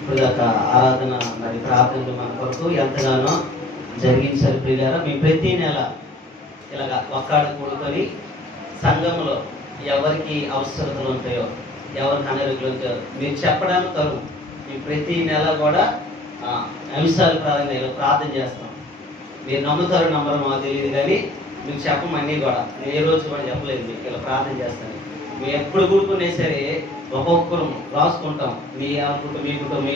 ఇప్పుడు దాకా ఆరాధన మరి ప్రార్థనలు మన కొరకు ఎంతగానో జరిగించారు ప్రియులారా. మీ ప్రతి నెల ఇలాగ ఒక్కాడు కూడుకొని సంఘంలో ఎవరికి అవసరతలు ఉంటాయో, ఎవరికి అనారోగ్యాలు ఉంటాయో మీరు చెప్పడానికి తరువు. మీ ప్రతి నెల కూడా అంశాలు ప్రార్థన చేస్తాం. మీరు నమ్ముతారు నమ్మరు మాకు తెలియదు, కానీ మీకు చెప్పమన్నీ కూడా నేను ఏ రోజు కూడా చెప్పలేదు. మీకు ఇలా ప్రార్థన చేస్తాను. మేము ఎప్పుడు కూడుకునే సరే ఒక్కొక్కరు రాసుకుంటాం. మీ కుటుంబం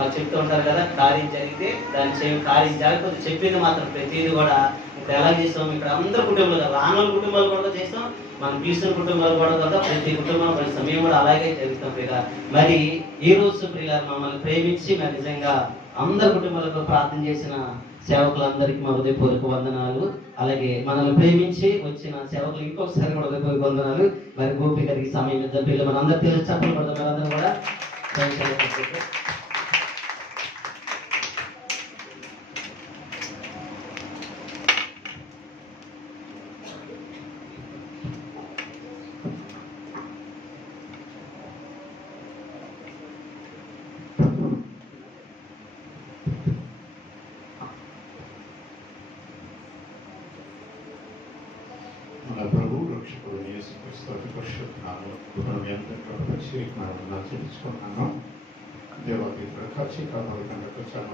నాకు చెప్తూ ఉంటారు కదా, కార్యం జరిగితే దాన్ని కార్యం జరగకపోతే చెప్పింది మాత్రం ప్రతిదీ కూడా ఇప్పుడు ఎలా చేస్తాం. ఇక్కడ అందరు కుటుంబాలు కదా, రానుల కుటుంబాలు కూడా చేస్తాం, మనం పిలిచిన కుటుంబాలు కూడా కదా, ప్రతి కుటుంబాలు కలుస్తాం. మేము కూడా అలాగే జరుగుతాం ప్రియ. మరి ఈ రోజు ప్రియ మమ్మల్ని ప్రేమించి మరి నిజంగా అందరు కుటుంబాలకు ప్రార్థన చేసిన సేవకులందరికీ మా హృదయపూర్వక వందనాలు. అలాగే మనల్ని ప్రేమించి వచ్చిన సేవకులు ఇంకొకసారి కూడా హృదయపూర్వక వందనాలు. మరి గోపి గారికి సమయం ఇద్దాం. పిల్లలు మన అందరూ తెలిసి చెప్పలు పడతాం. మనందరూ కూడా మన ప్రభు రక్షకుడు యేసుక్రీస్తు పరిశుద్ధనామమున తెలుసుకున్నాను. దేవాది ప్రకాశి కాబట్టి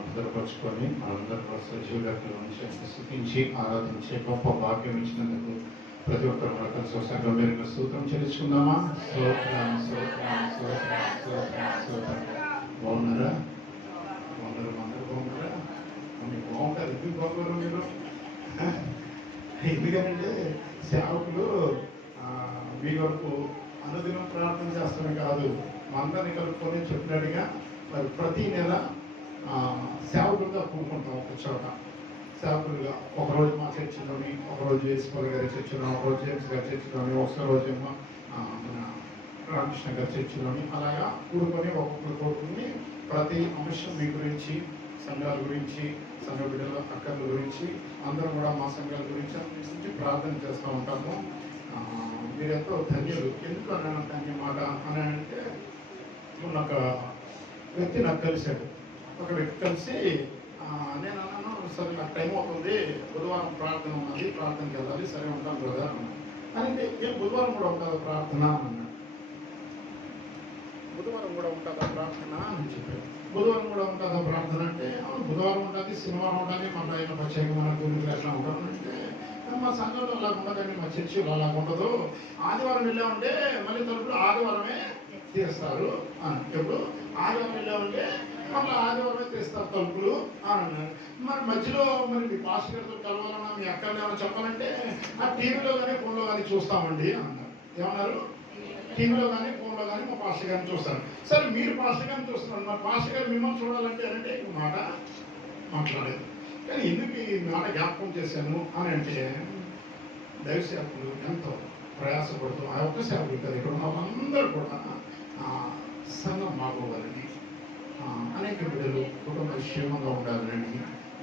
భద్రపరుచుకొని మనందరూ సజీవులకు స్థుతించి ఆరాధించే గొప్ప భాగ్యం ఇచ్చినందుకు ప్రతి ఒక్కరు మన కలిసి సంఘం స్తోత్రం చెల్లించుకుందామా? బాగున్నారా? అందరూ బాగున్నారా? మీకు బాగుంటారు. ఎందుకు బాగున్నారు మీరు? ఎందుకంటే సేవకులు మీ వరకు అనుదినం ప్రార్థన చేస్తామే కాదు, అందరినీ కలుపుకొని చెప్పినట్టుగా మరి ప్రతి నెల సేవకులుగా కూడుకుంటాం. ఒక చోట సేవకులుగా ఒకరోజు మా చర్చిలోని, ఒకరోజు యేసుపల్లి గారి చర్చిలో, ఒకరోజు జేమ్స్ గారి చర్చిలోని, ఒకరోజు మన రామకృష్ణ గారి చర్చిలోని అలాగా కూడుకొని ఒక్కొక్కరు కూడుకుని ప్రతి అంశం మీ గురించి, సంఘాల గురించి, సంఘ బిడ్డల అక్కర్ల గురించి అందరం కూడా మా సంఘాల గురించి ప్రార్థన చేస్తూ ఉంటాము. మీరు ఎంతో ధన్యులు. ఎందుకు అన్నాను ధన్య మాట అని అంటే, మొన్న ఒక వ్యక్తి నాకు కలిశాడు. ఒక వ్యక్తి కలిసి నేను అన్నాను, సరే నాకు టైం అవుతుంది, బుధవారం ప్రార్థన ఉన్నది, ప్రార్థనకి వెళ్ళాలి, సరే ఉంటాను కదా అంటే, ఏం బుధవారం కూడా ఉంటుందా ప్రార్థన అన్నాడు. బుధవారం కూడా ఉంటుందా ప్రార్థన అని చెప్పాడు. బుధవారం కూడా ఉంటుందా ప్రార్థన అంటే, బుధవారం ఉంటుంది, శనివారం ఉంటుంది, మళ్ళీ ఆయన ప్రత్యేక మన గురించి ఎట్లా ఉంటాను అంటే, మా సంఘంలో అలా ఉండదండి, మా చర్చిలో అలా ఉండదు. ఆదివారం వెళ్ళామంటే మళ్ళీ తలుపులు ఆదివారమే తీస్తారు అని. ఎప్పుడు ఆదివారం వెళ్ళామంటే మళ్ళీ ఆదివారమే తీస్తారు తలుపులు అని అన్నారు. మరి మధ్యలో మరి మీ పాస్టర్ గారితో కలవాలన్నా, మీ అక్కర్లు ఏమైనా చెప్పాలంటే టీవీలో కానీ ఫోన్లో కానీ చూస్తామండి అన్నారు. ఏమన్నారు? టీవీలో కానీ ఫోన్లో కానీ మా పాస్టర్ గారిని చూస్తారు. సరే మీరు పాస్టర్ గారిని చూస్తున్నారు, మరి పాస్టర్ గారు మిమ్మల్ని చూడాలంటే అంటే ఈ మాట మాట్లాడలేదు. కానీ ఎందుకు ఈ మాట జ్ఞాపకం చేశాను అని అంటే, దైవ సేవకులు ఎంతో ప్రయాసపడుతూ ఆ ఒక్క సేవకులు కదా, ఇక్కడ ఉన్న అందరూ కూడా సంఘం బాగోవాలని, అనేక బిడ్డలు కుటుంబ క్షేమంగా ఉండాలని,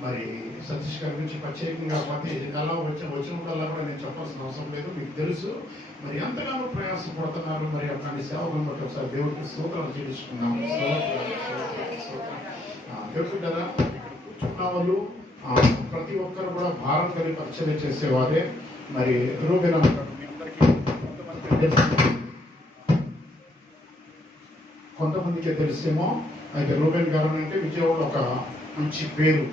మరి సతీష్ గారి గురించి ప్రత్యేకంగా ప్రతి నెల వచ్చినప్పుడల్లా కూడా నేను చెప్పాల్సిన అవసరం లేదు, మీకు తెలుసు. మరి ఎంతగానో ప్రయాసపడుతున్నారు. మరి అట్లాంటి సేవకులను బట్టి ఒకసారి దేవుడికి స్తోత్రాలు చెల్లించుకున్నాము. తెలుసు కదా, కూర్చున్న వాళ్ళు ప్రతి ఒక్కరు కూడా భారం కలిగి పరిచయం చేసేవారే. మరి రూబెన్ కొంతమందికే తెలిసేమో. అయితే రూబెన్ గారు అంటే విజయవాడ ఒక మంచి పేరు.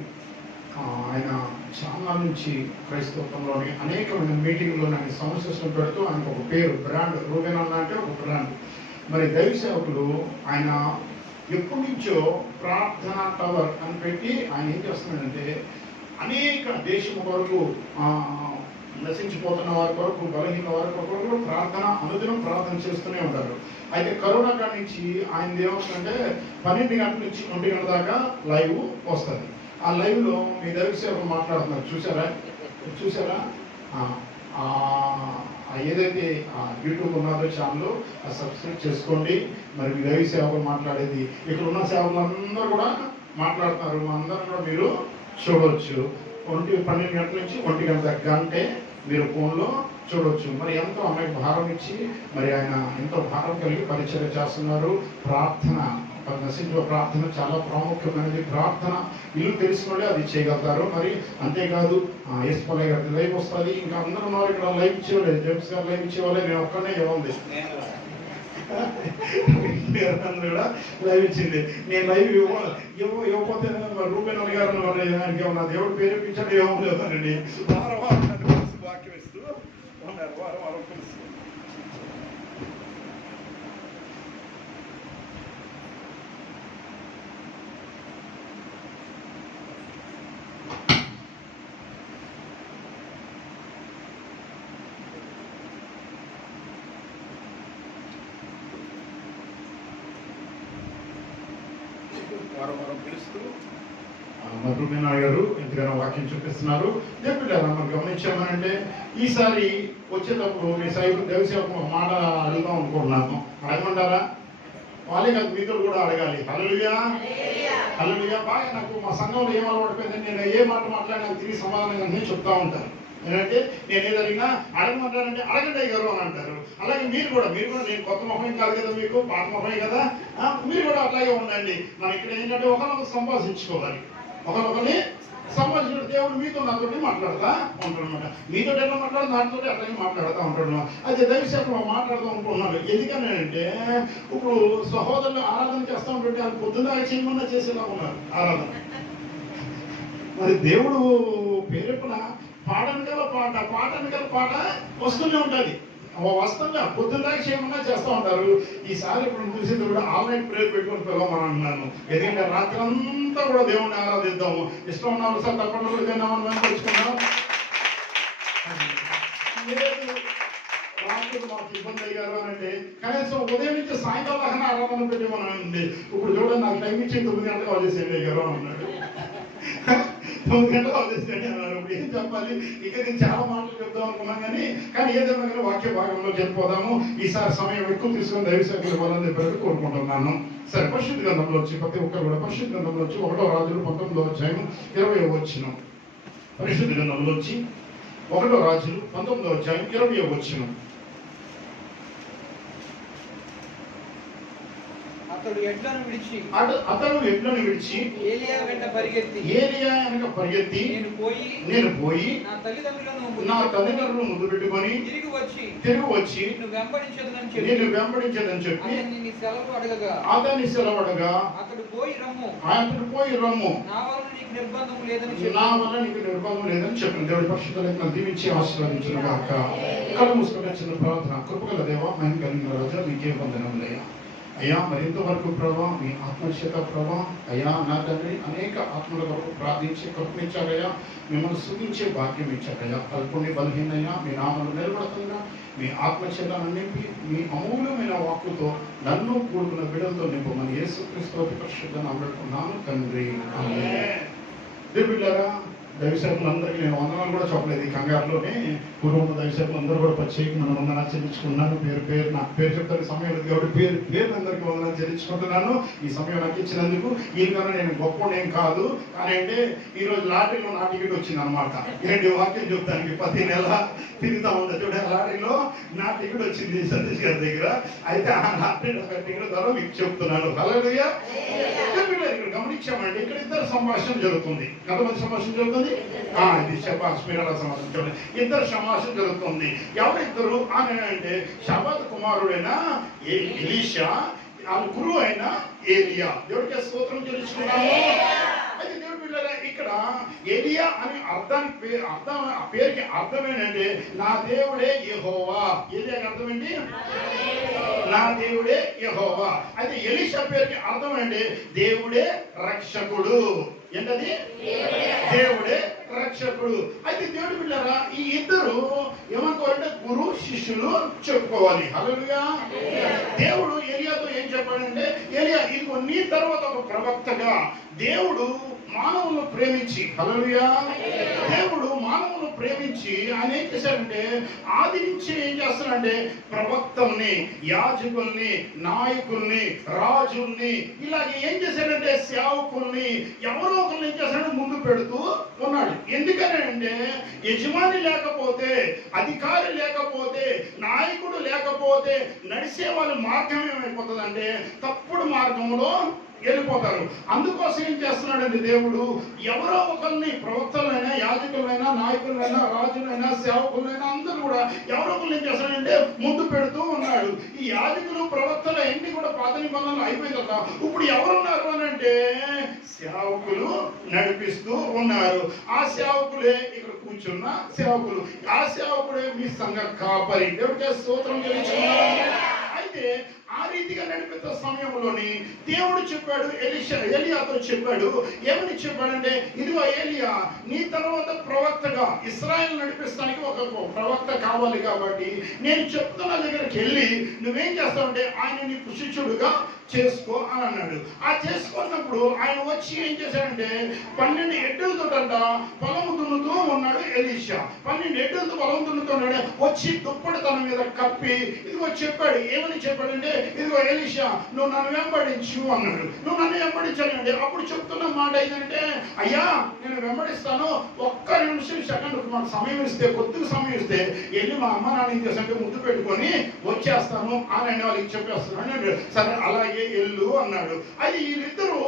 ఆయన చాలా నుంచి క్రైస్తవంలోని అనేకమైన మీటింగ్లోని ఆయన సమస్యలను పెడుతూ ఆయనకు ఒక పేరు, బ్రాండ్. రూబెన్ అన్న అంటే ఒక బ్రాండ్. మరి దైవ సేవకులు ఆయన ఎప్పటి నుంచో ప్రార్థన టవర్ అని పెట్టి ఆయన ఏం చేస్తున్నాడంటే, అనేక దేశం వరకు నశించిపోతున్న వారి కొరకు, బలహీన వారి కొరకు ప్రార్థన, అనుదినం ప్రార్థన చేస్తూనే ఉంటారు. అయితే కరోనా కాడి నుంచి ఆయన ఏమవుతుందంటే 12 గంటల నుంచి 1 గంట దాకా లైవ్ వస్తుంది. ఆ లైవ్లో మీ దైవ సేవకులు మాట్లాడుతున్నారు. చూసారా? ఏదైతే యూట్యూబ్ ఉన్నదో ఛానల్ సబ్స్క్రైబ్ చేసుకోండి. మరి మీ దైవ సేవకులు మాట్లాడేది ఇక్కడ ఉన్న సేవకులందరూ కూడా మాట్లాడుతున్నారు. మా అందరం కూడా మీరు చూడవచ్చు. 12 గంటల నుంచి 1 గంట గంటే మీరు ఫోన్లో చూడవచ్చు. మరి ఎంతో అమ్మాయికి భారం ఇచ్చి మరి ఆయన ఎంతో భారం కలిగి పరిచయం చేస్తున్నారు. ప్రార్థన నశించే ప్రార్థన చాలా ప్రాముఖ్యమైనది. ప్రార్థన ఇల్లు తెలిసినోళ్ళే అది చేయగలుగుతారు. మరి అంతేకాదు ఎస్పల్లయ్య గారి లైవ్ వస్తుంది. ఇంకా అందరూ ఉన్నారు ఇక్కడ లైవ్ ఇచ్చేవాళ్ళు, జేమ్స్ గారు లైవ్ ఇచ్చేవాళ్ళే, నేను ఒక్కనే ఏముంది అందరూ కూడా లైవ్ ఇచ్చింది. నేను లైవ్ ఇవ్వకపోతే రూపేణ గారు ఏమన్నా దేవుడు పేరు ఇప్పించడం ఏమో లేదండి. వారం వారం వాక్యం ఇస్తూ ఉన్నారు, వారం వారం పిలుస్తూ. వారం వారం పిలుస్తూ మధుమేనా గారు ఎంతగానో వాక్యం చూపిస్తున్నారు. దేవుడు మనం గమనించామనంటే ఈసారి వచ్చేటప్పుడు మీ సైపు దేవసేవకు మాట అడుగుదాం అనుకుంటున్నాను. అడగమంటారా? వాళ్ళే కాదు, మీతో కూడా అడగాలి. హల్లెలూయా హల్లెలూయా. బాగా నాకు మా సంఘంలో ఏం అలవాటుపోయిందని నేను ఏ మాట మాట్లాడినా తిరిగి సమాధానం చెప్తా ఉంటాను. ఏంటంటే నేను ఏదడిగినా అడగమంటారంటే అడగండి గారు అని అంటారు. అలాగే మీరు కూడా నేను కొత్త మొహమే కాదు కదా, మీకు పాత మొహమే కదా, మీరు కూడా అట్లాగే ఉండండి. మనం ఇక్కడ ఏంటంటే ఒకరినొకరు సంభాషించుకోవాలి. ఒకరిని సంభాషించిన దేవుడు మీతో నాతోటి మాట్లాడతా ఉంటాడు అనమాట. మీతో ఎట్లా మాట్లాడు, నాతో అట్లాగే మాట్లాడుతూ ఉంటాడు. అయితే దైవశాఖలో మాట్లాడుతూ ఉంటున్నాను. ఎందుకని అంటే ఇప్పుడు సహోదరులు ఆరాధన చేస్తూ ఉంటుంటే అది పొద్దున్న చేయమన్నా చేసేలా ఉన్నారు ఆరాధన. మరి దేవుడు పేరున పాడని గల పాట వస్తూనే ఉంటుంది. వస్తుందా పొద్దున్న చేయమన్నా చేస్తూ ఉంటారు. ఈసారి ఇప్పుడు చూసింది కూడా ఆన్లైన్ ప్రేయర్ పెట్టుకుని పిలవమని అంటున్నాను. ఎందుకంటే రాత్రి అంతా కూడా దేవుడిని ఆరాధిద్దాము. ఇష్టం ఉన్నాము సార్, తప్పకుండా కూడా తిన్నామని మేము తెలుసుకున్నాం. రాత్రి మాకు ఇబ్బంది అయ్యారు అని అంటే కనీసం ఉదయం నుంచి సాయంకాలం దాకా ఆరాధన పెట్టేమనండి. ఇప్పుడు చూడండి, నాకు టైం ఇచ్చి 9 గంటలకు వదిలేసేయండి అయ్యారు అని అన్నాడు. 9 గంటలకు వదిలేసేయండి అన్నారు. ఇప్పుడు ఏం చెప్పాలి? ఇక నేను చాలా మాటలు చెప్దాం అనుకున్నాను కానీ ఏదైనా కానీ వాక్య భాగంలో చెప్పిపోదాము. ఈసారి సమయం ఎక్కువ తీసుకుని దైవసేవకులు ఇవ్వాలని చెప్పి కోరుకుంటున్నాను. సరే, పరిశుద్ధ గ్రంథంలో వచ్చి ప్రతి ఒక్కరు కూడా పరిశుద్ధ గ్రంథంలో వచ్చి 1వ రాజులు 19వ అధ్యాయం 20వ వచనం. పరిశుద్ధ గ్రంథంలో వచ్చి 1వ రాజులు 19వ అధ్యాయం 20వ వచనం. అతడు ఎడ్లను విడిచి ఏలియా వెంట పరిగెత్తి నేను పోయి నా తల్లిదండ్రులను ముందు పెట్టుకొని తిరిగి వచ్చి నిన్ను వెంబడించదని చెప్పి అతని సెలవు అడగా అతడు పోయి రమ్ము నా వలన నీకు నిర్బంధం లేదని చెప్పిన దేవుడి పరిశుద్ధ దీవించి ఆశీర్వదించిన గాక. కళ్ళు మూసుకొని చిన్న ప్రార్థన. కృపగల దేవ, మహిమ కలిగిన రాజా, మీకే వందనములయ్యా. అయ్యా, మరింతవరకు ప్రభా మీ ఆత్మచేత ప్రభా అయ్యా నా తండ్రి అనేక ఆత్మల వరకు ప్రార్థించి కృపనిచ్చారయ్యా. మిమ్మల్ని స్తుతించే భాగ్యం ఇచ్చారయ్యా. కల్పుని బలహీనయ్యా మీ నామలు నిలబడుతుందా మీ ఆత్మచేతను నింపి మీ అమూల్యమైన వాక్కుతో నన్ను కూడుకున్న బిడ్డలతో నింపమని యేసుక్రీస్తు పరిశుద్ధ నామమున తండ్రి ఆమేన్. దేవుళ్ళారా, దైవసేవకులందరికీ నేను వందనాలు కూడా చెప్పలేదు. ఈ కంగారులోనే పూర్వం దైవసేవకులు అందరూ కూడా ప్రత్యేకమైన వందనాలు చెల్లించుకున్నాను. నా పేరు చెప్తాను సమయం దేవుడి పేరు అందరికీ వందనాలు చెల్లించుకుంటున్నాను. ఈ సమయం నాకు ఇచ్చినందుకు. ఈయనకన్నా నేను గొప్పనేం కాదు, కానీ అంటే ఈరోజు లాటరీలో నా టికెట్ వచ్చింది అనమాట. ఏంటి వాక్యం చెప్తానికి 10 నెలల తిరుగుతా ఉంది చూడండి. లాటరీలో నా టికెట్ వచ్చింది సతీష్ గారి దగ్గర. అయితే ఆ లాటరీలో టికెట్ ద్వారా మీకు చెప్తున్నాను. హల్లెలూయా. ఇక్కడ గమనించామంటే ఇక్కడ ఇద్దరు సంభాషణ జరుగుతుంది. ఎంతమంది సంభాషణ జరుగుతుంది? ఇది స్పిరిల సమాజం చూడండి. ఇద్దరు సంభాషణ జరుగుతుంది. ఎవరిద్దరు అని అంటే షాబాతు కుమారుడైన ఎలీషా, ఆ గురువు అయిన ఏలియా. దేవుడికి స్తోత్రం చెల్లించుకున్నాము. అయితే దేవుడు పిల్లరా, ఇక్కడ ఏలియా అని పేరుకి అర్థం ఏంటంటే నా దేవుడే యెహోవా. ఏలియాకి అర్థం ఏంటి? నా దేవుడే యెహోవా. అయితే ఎలీషా పేరుకి అర్థం ఏంటి? దేవుడే రక్షకుడు. ఏంటది? దేవుడే రక్షకుడు. అయితే దేవుడు పిల్లరా, ఈ ఇద్దరు ఏమనుకోవాలంటే గురు శిష్యులు చెప్పుకోవాలి. హల్లెలూయా. దేవుడు ఏలియాతో ఏం చెప్పాడంటే, ఏలియా ఇదిగో నీ తర్వాత ఒక ప్రవక్తగా దేవుడు మానవులను ప్రేమించి, హల్లెలూయా, దేవుడు మానవులను ప్రేమించి ఆయన ఏం చేశారంటే ఆది నుంచి ఏం చేస్తున్నారంటే ప్రవక్తల్ని, యాజకుల్ని, నాయకుల్ని, రాజుల్ని, ఇలాగే ఏం చేశారంటే సేవకుల్ని, ఎవరో ఒకరిని ఏం చేశారంటే ముందు పెడుతూ ఉన్నాడు. ఎందుకని అంటే యజమాని లేకపోతే, అధికారి లేకపోతే, నాయకుడు లేకపోతే నడిచే వాళ్ళ మార్గం ఏమైపోతుందంటే తప్పుడు మార్గంలో వెళ్ళిపోతారు. అందుకోసం ఏం చేస్తున్నాడండి దేవుడు, ఎవరో ఒకరిని ప్రవక్తలైనా, యాజకులైనా, నాయకులైనా, రాజులైనా, సేవకులైనా అందరూ కూడా ఎవరో ఒకరిని ఏం చేస్తున్నాడంటే ముందు పెడుతూ ఉన్నాడు. ఈ యాజకులు, ప్రవక్తలు అన్ని కూడా పాత నిబంధనలు అయిపోయిన తర్వాత ఇప్పుడు ఎవరున్నారు అని అంటే సేవకులు నడిపిస్తూ ఉన్నారు. ఆ సేవకులే ఇక్కడ కూర్చున్న సేవకులు, ఆ సేవకుడే మీ సంఘ కాపరి. దేవుడికి స్తోత్రం చెల్లించుకున్నారు. అయితే ఆ రీతిగా నడిపే సమయంలోని దేవుడు చెప్పాడు, ఎలియాతో చెప్పాడు. ఏమని చెప్పాడంటే, ఇదిగో ఏలియా, నీ తర్వాత ప్రవక్తగా ఇశ్రాయేలు నడిపిస్తానికి ఒక ప్రవక్త కావాలి కాబట్టి నేను చెప్తున్న దగ్గరికి వెళ్ళి నువ్వేం చేస్తావంటే ఆయన నీ శిష్యుడుగా చేసుకో అని అన్నాడు. ఆ చేసుకున్నప్పుడు ఆయన వచ్చి ఏం చేశాడంటే 12 ఎడ్డులతోటంట పొలము దున్నుతూ ఉన్నాడు ఎలీషా. 12 ఎడ్డులతో పొలం దున్నుతున్నాడు. వచ్చి దుప్పటి తన మీద కప్పి ఇదిగో చెప్పాడు. ఏమని చెప్పాడంటే, ఇదిగో ఎలీషా, నువ్వు నన్ను వెంబడించు అన్నాడు. నువ్వు నన్ను వెంబడించాలండి. అప్పుడు చెప్తున్న మాట ఏంటంటే, అయ్యా నేను వెంబడిస్తాను, ఒక్క నిమిషం సెకండ్ మాకు సమయం ఇస్తే, కొద్దిగా సమయం ఇస్తే వెళ్ళి మా అమ్మ నాన్న ఏం చేస్తానంటే ముద్దు పెట్టుకొని వచ్చేస్తాను అని వాళ్ళకి చెప్పేస్తున్నాడు. సరే అలాగే ఎల్లు అన్నాడు. అది వీళ్ళిద్దరూ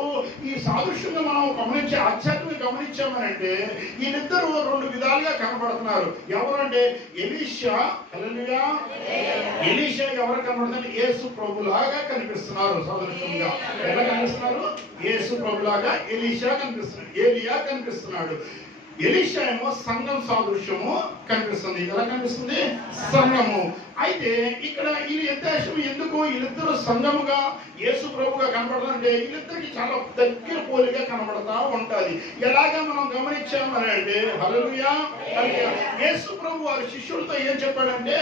ఈ సాదృశ్యంగా మనం గమనించే ఆధ్యాత్మిక గమనించామనంటే వీళ్ళిద్దరూ 2 విధాలుగా కనబడుతున్నారు. ఎవరంటే ఎలీషా, ఎలీషా ఎవరు కనబడుతున్నారు? యేసు ప్రభులాగా కనిపిస్తున్నారు. సాదృశ్యంగా ఎలా కనిపిస్తున్నారు? యేసు ప్రభులాగా ఎలీషా కనిపిస్తున్నాడు, ఏలియా కనిపిస్తున్నాడు. ఎలీషా ఏమో సంఘం సాదృశ్యము కనిపిస్తుంది. ఎలా కనిపిస్తుంది? సంఘము. అయితే ఇక్కడ ఈ ఉద్దేశం ఎందుకు వీళ్ళిద్దరూ సంఘముగా యేసు ప్రభుగా కనబడుతుందంటే వీళ్ళిద్దరికి చాలా దగ్గర పోలిగా కనబడతా ఉంటది. ఎలాగా మనం గమనించామని అంటే హల్లెలూయా, యేసు ప్రభు వారి శిష్యులతో ఏం చెప్పాడంటే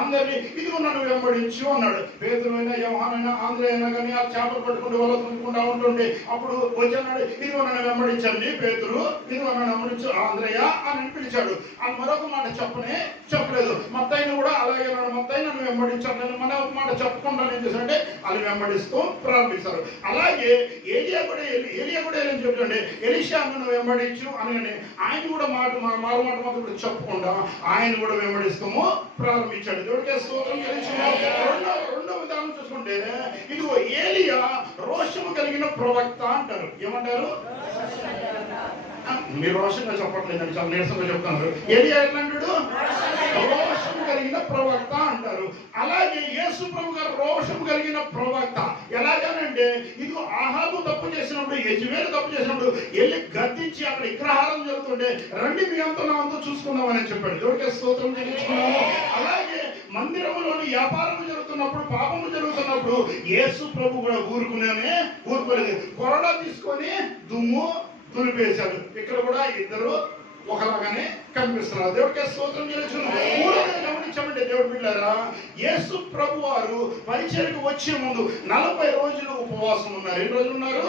అందరినీ ఇదిగో నన్ను వెంబడించు అన్నాడు. పేతురైనా, యోహానైనా, ఆంధ్రయినా కానీ ఆ చేపలు పట్టుకుంటూ వాళ్ళు తుండుకుంటా ఉంటుండే. అప్పుడు వచ్చాడు, ఇదిగో నన్ను వెంబడించండి పేతురు, ఇదిగో నన్ను వెంబడించు ఆంధ్రయ్య అని పిలిచాడు. అని మరొక మాట చెప్పలేదు. మత్తయిని కూడా అలాగే మత్తయి నన్ను వెంబడించాడు. నేను మన ఒక మాట చెప్పకుండా ఏం చేశాడంటే వాళ్ళు వెంబడిస్తూ ప్రారంభిస్తారు. అలాగే ఏలియా కూడా ఏం చెప్పాడంటే ఎలీషా నన్ను వెంబడించు అని ఆయన కూడా మారు మాట మాత్రం చెప్పకుండా ఆయన కూడా వెంబడిస్తాము ప్రారంభించాడు. దేవుడికి స్తోత్రం చెల్లించుకున్నాం. రెండో విధానం చూసుకుంటే ఇదిగో ఏలియా రోషము కలిగిన ప్రవక్త అంటారు. ఏమంటారు? మీరు రోషంగా చెప్పట్లేదండి, చాలా నీరసంగా చెప్తున్నారు. ఏలియా ఎట్లాంటాడు? రోషం కలిగిన ప్రవక్త అంటారు. అలాగే యేసు ప్రభు గారు రోషం కలిగిన ప్రవక్త. ఎలాగనంటే ఇదిగో ఆహాబు తప్పు చేసినప్పుడు, యెజబెలు తప్పు చేసినప్పుడు వెళ్ళి గద్దించి అక్కడ విగ్రహారం జరుగుతుంటే రండి మీ అంతా నా అంతా చూసుకుందామని చెప్పాడు. దేవుడికి స్తోత్రం చెల్లించుకున్నాము. అలాగే మందిరంలోని వ్యాపారం జరుగుతున్నప్పుడు, పాపము జరుగుతున్నప్పుడు యేసు ప్రభు కూడా ఊరుకోలేదు. కొరడా తీసుకొని దుమ్ము దులిపేశాడు. ఇక్కడ కూడా ఇద్దరు ఒకలాగానే కనిపిస్తున్నారు. దేవుడికి స్తోత్రం చెల్లించుకున్నాం. మూడోది గమనించామంటే దేవుడి బిడ్డలారా, యేసు ప్రభు వారు పరిచర్యకు వచ్చే ముందు 40 రోజులు ఉపవాసం ఉన్నారు. ఎన్ని రోజులు ఉన్నారు?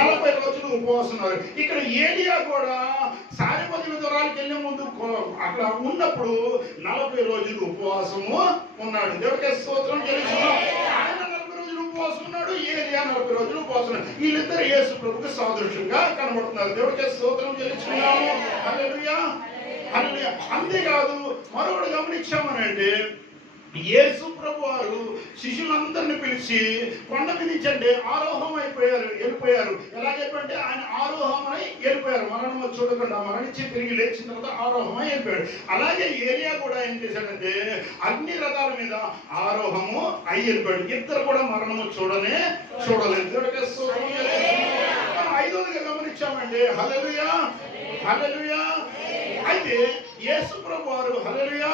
40 రోజులు ఉపవాసం ఉన్నారు. ఇక్కడ ఏలియా కూడా సారిపతి దూరాలకు వెళ్ళే ముందు అక్కడ ఉన్నప్పుడు 40 రోజులు ఉపవాసము ఉన్నాడు. దేవుడికి స్తోత్రం చెల్లించుకున్నాం. ఉపవాసం ఉన్నాడు, ఏలియా 40 రోజులు ఉపవాసం ఉన్నాడు. వీళ్ళిద్దరు యేసు ప్రభుకి సాదృశ్యంగా కనబడుతున్నారు. దేవుడికి స్తోత్రం చెల్లించుకున్నాము. హల్లెలూయా, హల్లెలూయా. అంతేకాదు మరొకటి గమనించామనంటే యేసు ప్రభు వారు శిష్యులందరినీ పిలిచి కొండ మీద నుంచి అంటే వెళ్ళిపోయారు. ఎలాగైపోయింటే ఆయన ఆరోహమై వెళ్ళిపోయారు. మరణము చూడకుండా మరణించి తిరిగి లేచిన తర్వాత ఆరోహమై వెళ్ళిపోయాడు. అలాగే ఏలియా కూడా ఏం చేశాడంటే అగ్ని రథాల మీద ఆరోహము అయి వెళ్ళిపోయాడు. ఇద్దరు కూడా మరణము చూడలేదు. ఐదోదిగా గమనించామంటే హల్లెలూయా, హల్లెలూయా. అయితే యేసు ప్రభు వారు హల్లెలూయా,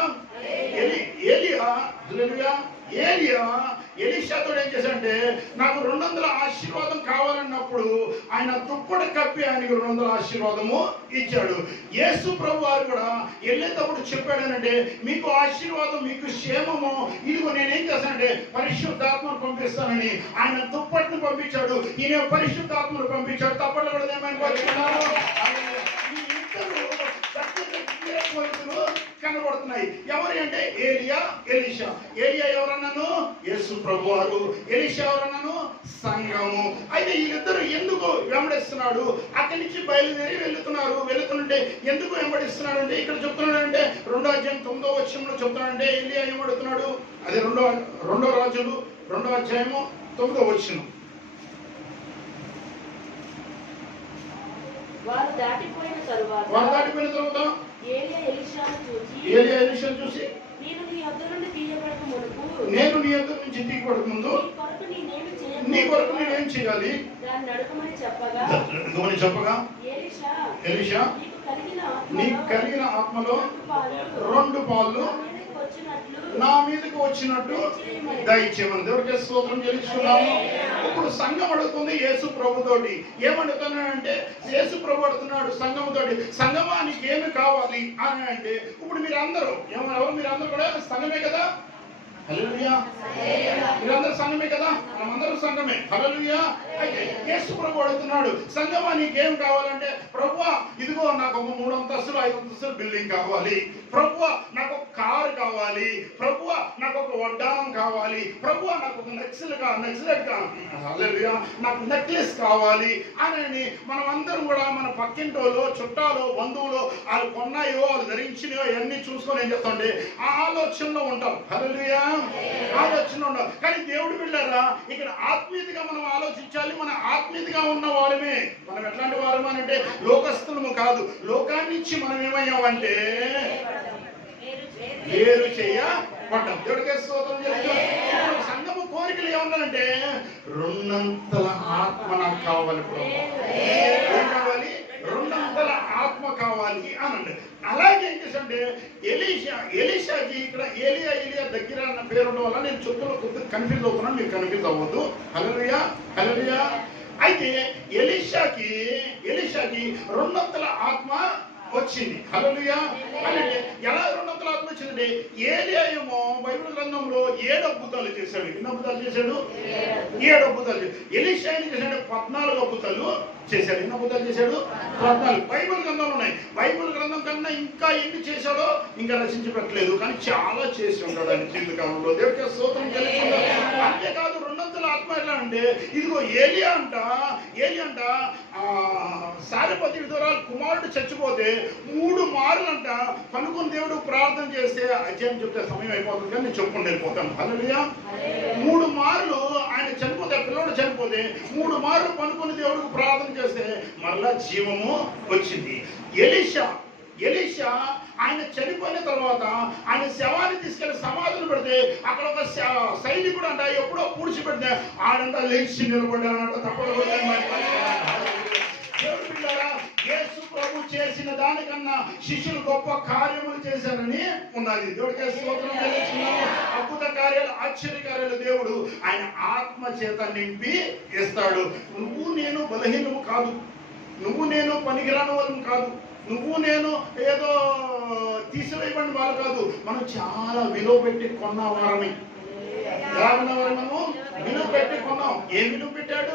ఏలియా ఎలీషాతో ఏం చేశాడంటే నాకు 200 ఆశీర్వాదం కావాలన్నప్పుడు ఆయన దుప్పటి కప్పి ఆయనకు 200 ఆశీర్వాదము ఇచ్చాడు. యేసు ప్రభు వారు కూడా వెళ్ళేటప్పుడు చెప్పాడనంటే మీకు ఆశీర్వాదం, మీకు క్షేమము, ఇదిగో నేనేం చేశానంటే పరిశుద్ధాత్మను పంపిస్తానని ఆయన దుప్పటిని పంపించాడు. ఈయన పరిశుద్ధాత్మను పంపించాడు. తప్పట్లు కూడా ఏమైనా ఈ ఇద్దరు ప్రత్యేక పోలికలు కనబడుతున్నాయి. ఎవరి అంటే ఏలియా, ఎలీషా. ఏలియా ఎవరన్నాను? యేసు ప్రభువారు. ఎలీషా ఎవరన్నాను? సంఘము. అయితే వీళ్ళిద్దరు ఎందుకు వెంబడిస్తున్నాడు? అక్కడి నుంచి బయలుదేరి వెళుతుంటే ఎందుకు వెంబడిస్తున్నాడు అంటే ఇక్కడ చెప్తున్నాడంటే 2వ అధ్యాయం 9వ వచనంలో చెప్తున్నాడంటే ఏలియా ఏమడుతున్నాడు? అది 2 రాజులు 2వ అధ్యాయము 9వ వచనం. వారు దాటిపోయిన తరువాత ఏలియా ఎలీషాను చూసి నేను నీ యొద్ద నుండి తీయబడక నుంచి తీయబడక ముందు నీ కొరకు నేనేం చేయాలి దాన్ని నడకమని చెప్పగా ఎలీషా నీకు కలిగిన ఆత్మలో 2 పాలు నా మీదకి వచ్చినట్టు దయచేయమని దేవుడికి స్తోత్రం చెల్లించుకున్నాము. ఇప్పుడు సంఘం అడుగుతుంది యేసు ప్రభుతోటి. ఏమడుగుతున్నాడంటే యేసు ప్రభు అడుగుతున్నాడు సంఘముతోటి, సంఘమా నీకేమి కావాలి అని అంటే ఇప్పుడు మీరందరూ మీరందరూ కూడా సంఘమే కదా. హల్లెలూయా. మీరందరూ సంఘమే కదా, మనమందరూ సంఘమే. హల్లెలూయా. అయితే యేసు ప్రభు అడుగుతున్నాడు సంఘమా నీకేం కావాలంటే, ప్రభువా ఇదిగో నాకు ఒక 3 అంతస్తులు 5 అంతస్తులు బిల్డింగ్ కావాలి, ప్రభువా నాకు ఒక కారు కావాలి, ప్రభువా నాకు ఒక వడ్డానం కావాలి, ప్రభువా నాకు ఒక నెక్లెట్ హల్లెలూయా నాకు నెక్లెస్ కావాలి అని మనం అందరం కూడా మన పక్కింటోళ్ళు చుట్టాలు బంధువులు వాళ్ళు కొన్నాయో వాళ్ళు ధరించినాయో అవన్నీ చూసుకొని ఏం చేస్తాండి ఆ ఆలోచనలో ఉంటాం. హల్లెలూయా. ఆలోచన ఉండవు. కానీ దేవుడు బిడ్డలారా ఇక్కడ ఆత్మీయతగా మనం ఆలోచించాలి. మన ఆత్మీయతగా ఉన్న వారమే. మనం ఎట్లాంటి వారము అంటే లోకస్తులము కాదు. లోకాన్ని ఇచ్చి మనం ఏమయ్యామంటే వేరు చేయబడ్డాం. దేవుడికి స్తోత్రం చేస్తాం. సంఘము కోరికలు ఏమన్నారంటే 2 అంతల ఆత్మ నాకు కావాలి, ఏం కావాలి? 2 అంతల ఆత్మ కావాలి అనండి. అలాగే ఏం చేసంటే ఎలీషాకి ఇక్కడ ఏలియా దగ్గర అన్న పేరు ఉండడం వల్ల నేను చెప్తున్న కొద్దిగా కన్ఫ్యూజ్ అవుతున్నాను, మీరు కన్ఫ్యూజ్ అవ్వద్దు. హల్లెలూయా. అయితే ఎలీషాకి 2 అంతల ఆత్మ వచ్చింది. హల్లెలూయా. అంటే ఎలా 2 అంతల ఆత్మ వచ్చిందంటే ఏలియా ఏమో బైబిల్ గ్రంథంలో 7 అద్భుతాలు చేశాడు. ఎన్ని అద్భుతాలు చేశాడు? 7 అద్భుతాలు. ఎలీషా ఏం చేశాడు? 14 అద్భుతాలు చేశాడు. ఎన్ని అద్భుతాలు చేశాడు? 14. బైబిల్ గ్రంథంలో ఉన్నాయి. బైబిల్ గ్రంథం కన్నా ఇంకా ఎన్ని చేశాడో ఇంకా రచించి పెట్టలేదు, కానీ చాలా చేసి ఉంటాడు ఆయన జీవితకాలంలో. దేవుడికి స్తోత్రం చెల్లించుకుంటాడు. అంతేకాదు 2 అంతల ఆత్మ ఎట్లా అంటే ఇదిగో ఏలియా అంట సారెపతి విధవరాలు కుమారుడు చచ్చిపోతే 3 మార్లంట కనుకొని దేవుడు ప్రార్థన చేస్తే అధ్యాయం చెప్తే సమయం అయిపోతుంది కానీ నేను చెప్పుకుంటూ వెళ్ళిపోతాను. హల్లెలూయా. 3 మార్లు ఆయన చనిపోతే, పిల్లడు చనిపోతే 3 మార్లు కనుకొని దేవుడికి ప్రార్థన చేస్తే మరలా జీవము వచ్చింది. ఎలీషా ఆయన చనిపోయిన తర్వాత ఆయన శవాన్ని తీసుకెళ్లి సమాధులు పెడితే అక్కడ ఒక సైనికుడు అంట ఎప్పుడో పూడ్చిపెడితే ఆడంతా లేచి నిలబడ్డాడంట. తప్పకుండా యేసు ప్రభు చేసిన దానికన్నా శిష్యులు గొప్ప కార్యములు చేశారని ఉన్నది. దేవుడికి స్తోత్రం చెల్లిస్తున్నాము. అద్భుత కార్యాలు, ఆశ్చర్య కార్యాలు దేవుడు ఆయన ఆత్మ చేత నింపి ఇస్తాడు. నువ్వు నేను బలహీనము కాదు, నువ్వు నేను పనికిరాని వాళ్ళం కాదు, నువ్వు నేను ఏదో తీసివేయబడిన వాళ్ళు కాదు. మనం చాలా విలువ పెట్టి కొన్న వారమే. ఎలా ఉన్నవారు? మనము విలువ పెట్టి కొన్నాం. ఏ విలువ పెట్టాడు?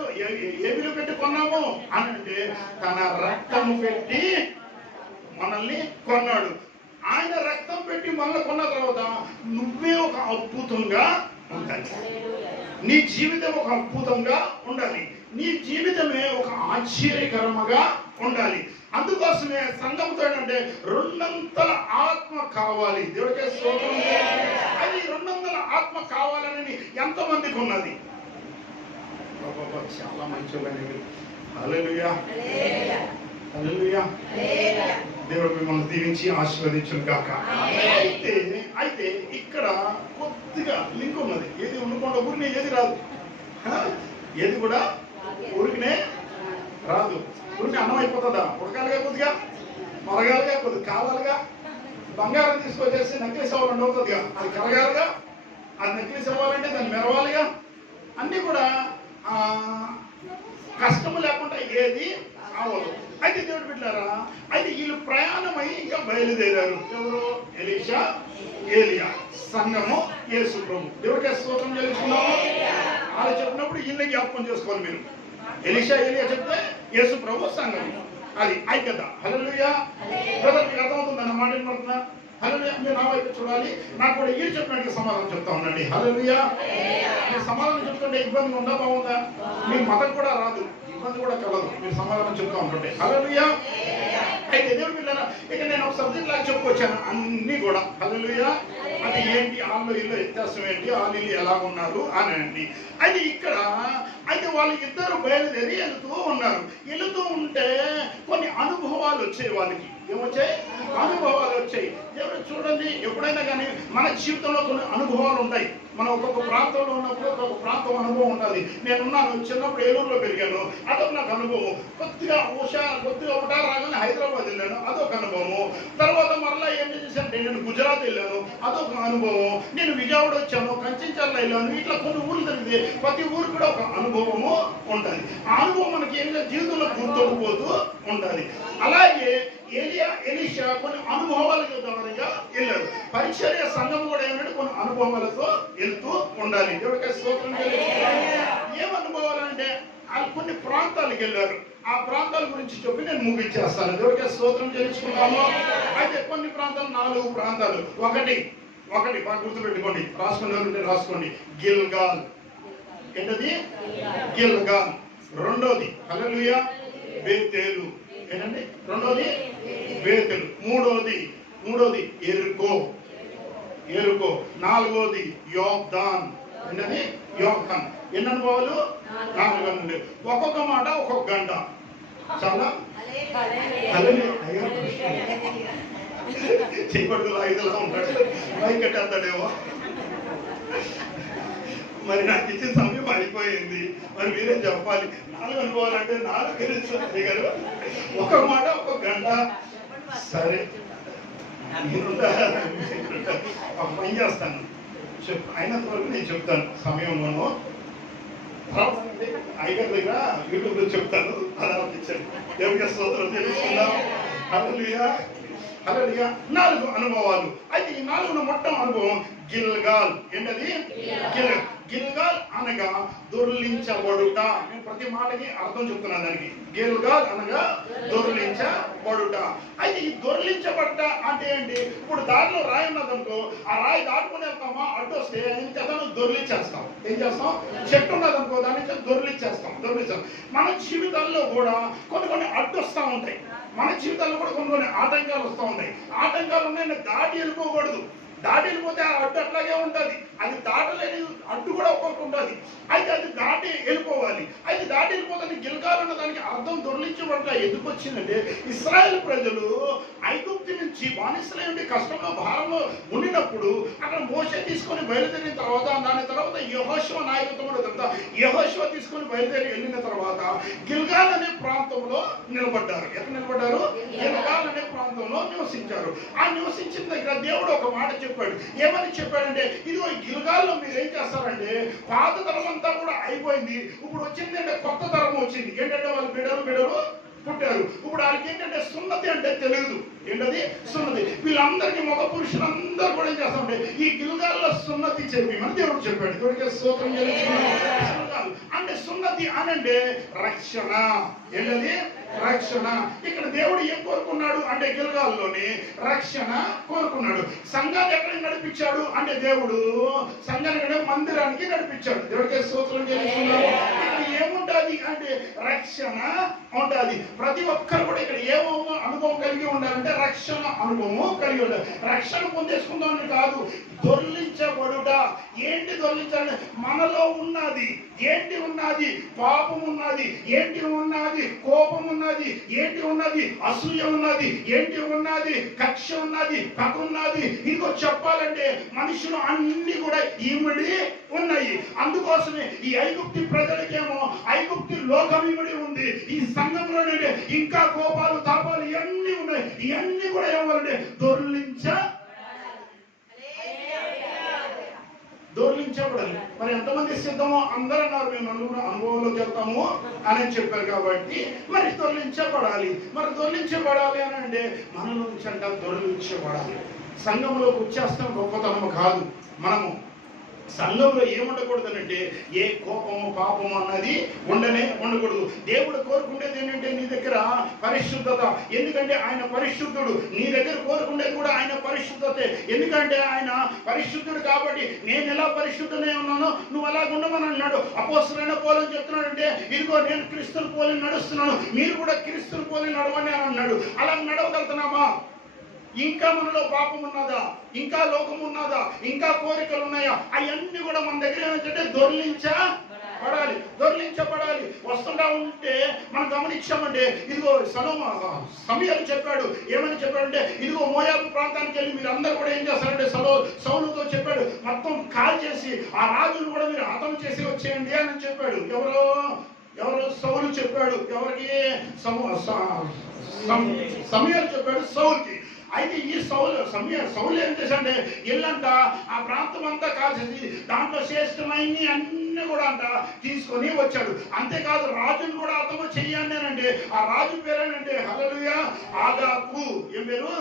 ఏ విలువ పెట్టి కొన్నాము అని అంటే తన రక్తము పెట్టి మనల్ని కొన్నాడు. ఆయన రక్తం పెట్టి మనల్ని కొన్న తర్వాత నువ్వే ఒక అద్భుతంగా ఉండాలి. నీ జీవితం ఒక అద్భుతంగా ఉండాలి. నీ జీవితమే ఒక ఆశ్చర్యకరముగా ఉండాలి. అందుకోసమే సంఘంతో అంటే 2 అంతల ఆత్మ కావాలి. దేవుడికి స్తోత్రం. అది 2 అంతల ఆత్మ కావాలని ఎంతమందికి ఉన్నది? చాలా మంచి. హల్లెలూయా. హల్లెలూయా. దేవుడు మిమ్మల్ని దీవించి ఆశీర్వదించును గాక. అయితే ఇక్కడ కొద్దిగా లింక్ ఉన్నది. ఏది ఉండకుండా ఊరినే ఏది రాదు. ఏది కూడా ఊరికినే రాదు. ఊరికి అన్నం అయిపోతుందా? ఉడకాలిగా కొద్దిగా, మరగాలిగా, కొద్దిగా కావాలిగా. బంగారం తీసుకొచ్చేసి నెక్లెస్ అవ్వాలంటే అవుతుందిగా, అది కరగాలిగా. అది నెక్లెస్ అవ్వాలంటే దాన్ని మెరవాలిగా. అన్నీ కూడా కష్టము లేకుండా ఏది అవ్వదు. అయితే దేవుడు బిడ్డలారా, అయితే వీళ్ళు ప్రయాణమై ఇంకా బయలుదేరారు. ఎవరు? ఎలీషా, ఏలియా, సంఘము, యేసు ప్రభు. దేవుడికి స్తోత్రం చెల్లిస్తున్నాము. వాళ్ళు చెప్పినప్పుడు వీళ్ళని జ్ఞాపకం చేసుకోవాలి మీరు. ఎలీషా, ఏలియా చెప్తే యేసు ప్రభు, సంఘము. అది ఐక్యత. హల్లెలూయా. బ్రదర్ మీకు అర్థమవుతుంది అన్న మాట వినపడుతుందా? హల్లెలూయా. మీరు నా వైపు చూడాలి, నాకు కూడా ఈ చెప్పినట్టుగా సమాధానం చెప్తా ఉండండి. హల్లెలూయా. మీరు సమాధానం చెప్తుంటే ఇబ్బంది ఉందా బాగుందా? మీ మతం కూడా రాదు, ఇబ్బంది కూడా కలదు, మీరు సమాధానం చెప్తా ఉంటుంటే. హల్లెలూయా. అయితే దేవుడు పిల్లరా, ఇక నేను ఒక సబ్జెక్ట్ లాగా చెప్పుకొచ్చాను అన్ని కూడా. హల్లెలూయా. అది ఏంటి, ఆళ్ళు ఇల్లు వ్యత్యాసం ఏంటి, వాళ్ళు ఇల్లు ఎలా ఉన్నారు అని అండి. అది ఇక్కడ అయితే వాళ్ళు ఇద్దరు బయలుదేరి వెళుతూ ఉన్నారు. వెళుతూ ఉంటే కొన్ని అనుభవాలు వచ్చాయి వాళ్ళకి. ఏమొచ్చాయి? అనుభవాలు వచ్చాయి. దేవుడు చూడండి, ఎప్పుడైనా కానీ మన జీవితంలో కొన్ని అనుభవాలు ఉంటాయి. మనం ఒక్కొక్క ప్రాంతంలో ఉన్నప్పుడు ఒక్కొక్క ప్రాంతం అనుభవం ఉంటుంది. నేనున్నాను, చిన్నప్పుడు ఏలూరులో పెరిగాను, అదొక నాకు అనుభవం. కొద్దిగా ఒకటా రాగానే హైదరాబాద్ వెళ్ళాను, అదొక అనుభవము. తర్వాత మరలా ఏం చేశానంటే నేను గుజరాత్ వెళ్ళాను, అదొక అనుభవం. నేను విజయవాడ వచ్చాను, కంచెంచర్ల వెళ్ళాను. ఇట్లా కొన్ని ఊర్లు జరిగితే ప్రతి ఊరు కూడా ఒక అనుభవము ఉంటుంది. ఆ అనుభవం మనకి ఏం జీవితంలో గుర్తుండిపోతూ ఉంటుంది. అలాగే ఏలియా ఎలీషా కొన్ని అనుభవాలకు ద్వారా వెళ్ళారు. పరిచర్య సంఘం కూడా ఏమంటే కొన్ని అనుభవాలతో వెళ్తూ ఉండాలి. దేవుడికి స్తోత్రం. ఏం అనుభవాలంటే కొన్ని ప్రాంతాలకు వెళ్ళారు. ఆ ప్రాంతాల గురించి చెప్పి నేను ముగించేస్తాను. దేవుడికి స్తోత్రం తెలుసుకున్నాము. అయితే కొన్ని ప్రాంతాలు, 4 ప్రాంతాలు. ఒకటి బాగా గుర్తుపెట్టుకోండి, రాసుకునే రాసుకోండి. గిల్గాల్. ఏంటది? గిల్గాల్. రెండోది హల్లెలూయా బేతేలు. ఏంటండి? రెండోది బేతేలు. మూడోది ఎరుకో. నాలుగోది యోర్దాన్. ఏంటది? యోర్దాన్. ఎన్ని అనుభవాలు? 4 అనుభవాలు. ఒక్కొక్క మాట ఒక్కొక్క గంట. చాలా చేపట్టులో 5లా ఉంటాడు, బైక్ కట్టేస్తాడేమో. మరి నాకు ఇచ్చిన సమయం అయిపోయింది, మరి మీరే చెప్పాలి. 4 అనుభవాలు అంటే 4 గారు ఒక మాట ఒక గంట. సరే, పని చేస్తాను, అయినంత వరకు నేను చెప్తాను సమయంలోనూ. ఐగర్ దగ్గర యూట్యూబ్ లో చెప్తాను, అలా ఇచ్చాను. దేవుడికి స్తోత్రం తెలుసుకుందాం. హల్లెలూయా. 4 అనుభవాలు. అయితే ఈ 4 మొత్తం అనుభవం గిల్గాల్. ఏంటది? గిల్గాల్ అనగా దొర్లించబడుట. నేను ప్రతి మాటకి అర్థం చెప్తున్నాను దానికి. గిల్గాల్ అనగా దొర్లించబడుట. అయితే ఈ దొర్లించబడ్డ అంటే ఏంటి? ఇప్పుడు దారిలో రాయి ఉన్నదనుకో, ఆ రాయి దాటుకుని వెళ్తామా, అడ్డు వస్తే ఏం చేస్తాం? దొర్లించేస్తాం. ఏం చేస్తాం? చెట్టు ఉన్నదనుకో, దాని నుంచి దొర్లించేస్తాం. మన జీవితాల్లో కూడా కొన్ని అడ్డు వస్తూ ఉంటాయి. మన జీవితాల్లో కూడా కొన్ని ఆటంకాలు వస్తూ ఉంటాయి. ఆటంకాలు ఉన్నాయి, దాటి వెళ్ళిపోకూడదు. దాటి వెళ్ళిపోతే ఆ అడ్డు అట్లాగే ఉంటుంది. అది దాటలేని అడ్డు కూడా ఒక్కొక్కటి ఉంటుంది. అయితే అది దాటి వెళ్ళిపోవాలి. అయితే దాటి వెళ్ళిపోతే గిల్గాల్ అన్న దానికి అర్థం దొర్లించబడ్డ. ఎందుకు వచ్చిందంటే, ఇశ్రాయేల్ ప్రజలు ఐగుప్తు నుంచి బానిసలై ఉండి కష్టంలో భారంలో ఉండినప్పుడు అక్కడ మోషే తీసుకొని బయలుదేరిన తర్వాత, దాని తర్వాత యెహోషువ నాయకత్వంలో తర్వాత యెహోషువ తీసుకొని బయలుదేరి వెళ్ళిన తర్వాత గిల్గాల్ అనే ప్రాంతంలో నిలబడ్డారు. ఎక్కడ నిలబడ్డారు? గిల్గాల్ అనే ప్రాంతంలో నివసించారు. ఆ నివసించిన దగ్గర దేవుడు ఒక మాట చెప్పాడు. ఏమని చెప్పాడంటే, ఇదిగో గిల్గాల్లో మీరు ఏం చేస్తారంటే, పాత తరం అంతా కూడా అయిపోయింది, ఇప్పుడు వచ్చింది అంటే కొత్త తరం వచ్చింది. ఏంటంటే వాళ్ళు బిడ్డలు పుట్టారు. ఇప్పుడు వాళ్ళకి ఏంటంటే సున్నతి అంటే తెలియదు. ఏంటది? సున్నతి. వీళ్ళందరికీ మగ పురుషులందరూ కూడా ఏం చేస్తామంటే ఈ గిల్గాల్లో సున్నతి చెప్పి మన దేవుడు చెప్పాడు. దేవుడికి స్తోత్రం. అంటే సున్నతి అనంటే రక్షణ. ఏంటది? రక్షణ. ఇక్కడ దేవుడు ఏం కోరుకున్నాడు అంటే గిల్గాల్లోని రక్షణ కోరుకున్నాడు. సంఘాన్ని ఎక్కడికి నడిపించాడు అంటే దేవుడు సంఘాన్ని మందిరానికి నడిపించాడు. దేవుడికి స్తోత్రం చేస్తున్నాడు. ఇక్కడ ఏముంటుంది అంటే రక్షణ ఉంటుంది. ప్రతి ఒక్కరు కూడా ఇక్కడ ఏమో అనుభవం కలిగి ఉండాలంటే రక్షణ అనుభవం కలిగి ఉండాలి. రక్షణ పొందేసుకుందామని కాదు, దొర్లించబడుట. ఏంటి దొర్లించాలంటే మనలో ఉన్నది ఏంటి? ఉన్నది పాపం ఉన్నది. ఏంటి ఉన్నది? కోపం ఉన్నది. ఏంటి ఉన్నది? అసూయ ఉన్నది. ఏంటి ఉన్నది? కక్ష ఉన్నది, పగ ఉన్నది. ఇంకో చెప్పాలంటే మనుషులు అన్ని కూడా ఇమిడి ఉన్నాయి. అందుకోసమే ఈ ఐగుప్తి ప్రజలకేమో ఐగుప్తి లోకం ఇమిడి ఉంది. ఈ సంఘంలోనే ఇంకా కోపాలు, తాపాలు ఇవన్నీ ఉన్నాయి. ఇవన్నీ కూడా ఏమంటే దొర్లించబడాలి. మరి ఎంతమంది సిద్ధమో అందరూ అన్నారు, మేము నలుగురు అనుభవంలోకి వెళ్తాము అని చెప్పారు. కాబట్టి మరి దొర్లించబడాలి. మరి దొర్లించబడాలి అని అంటే మనలో నుంచి దొర్లించబడాలి. సంఘంలోకి వచ్చేస్తాం గొప్పతనము కాదు. మనము సంఘంలో ఏముండకూడదనంటే ఏ కోపము పాపము అన్నది ఉండకూడదు. దేవుడు కోరుకునేది ఏంటంటే నీ దగ్గర పరిశుద్ధత. ఎందుకంటే ఆయన పరిశుద్ధుడు. నీ దగ్గర కోరుకునేది కూడా ఆయన పరిశుద్ధతే. ఎందుకంటే ఆయన పరిశుద్ధుడు కాబట్టి నేను ఎలా పరిశుద్ధనే ఉన్నానో నువ్వు అలా ఉండమని అన్నాడు. అపోస్తలుడైన పౌలు చెప్తున్నాడంటే ఇదిగో నేను క్రీస్తుని పోలి నడుస్తున్నాను, మీరు కూడా క్రీస్తుని పోలి నడవని అని అన్నాడు. అలా నడవగలుగుతున్నామా? ఇంకా మనలో పాపం ఉన్నదా? ఇంకా లోకం ఉన్నదా? ఇంకా కోరికలు ఉన్నాయా? అవన్నీ కూడా మన దగ్గర ఏమంటే దొర్లించబడాలి. వస్తుంటా ఉంటే మనం గమనించామంటే ఇదిగో సమయాలు చెప్పాడు. ఏమని చెప్పాడంటే ఇదిగో మోయాబు ప్రాంతానికి వెళ్ళి మీరు అందరూ కూడా ఏం చేస్తారంటే సౌలుతో చెప్పాడు, మొత్తం కాల్ చేసి ఆ రాజును కూడా మీరు హతం చేసి వచ్చేయండి అని చెప్పాడు. ఎవరు సౌలు చెప్పాడు. ఎవరికి? సమయాలు చెప్పాడు సౌలుకి. అయితే ఈ సౌలు ఏం చేశాడంటే ఇల్లంట ఆ ప్రాంతం అంతా కాల్చేసి దాంట్లో శ్రేష్టమైన అన్ని కూడా అంట తీసుకొని వచ్చాడు. అంతేకాదు రాజును కూడా అర్థం చెయ్యండి అంటే ఆ రాజు పేరేనంటే హల్లెలూయా ఆగాకు. ఏం పేరు?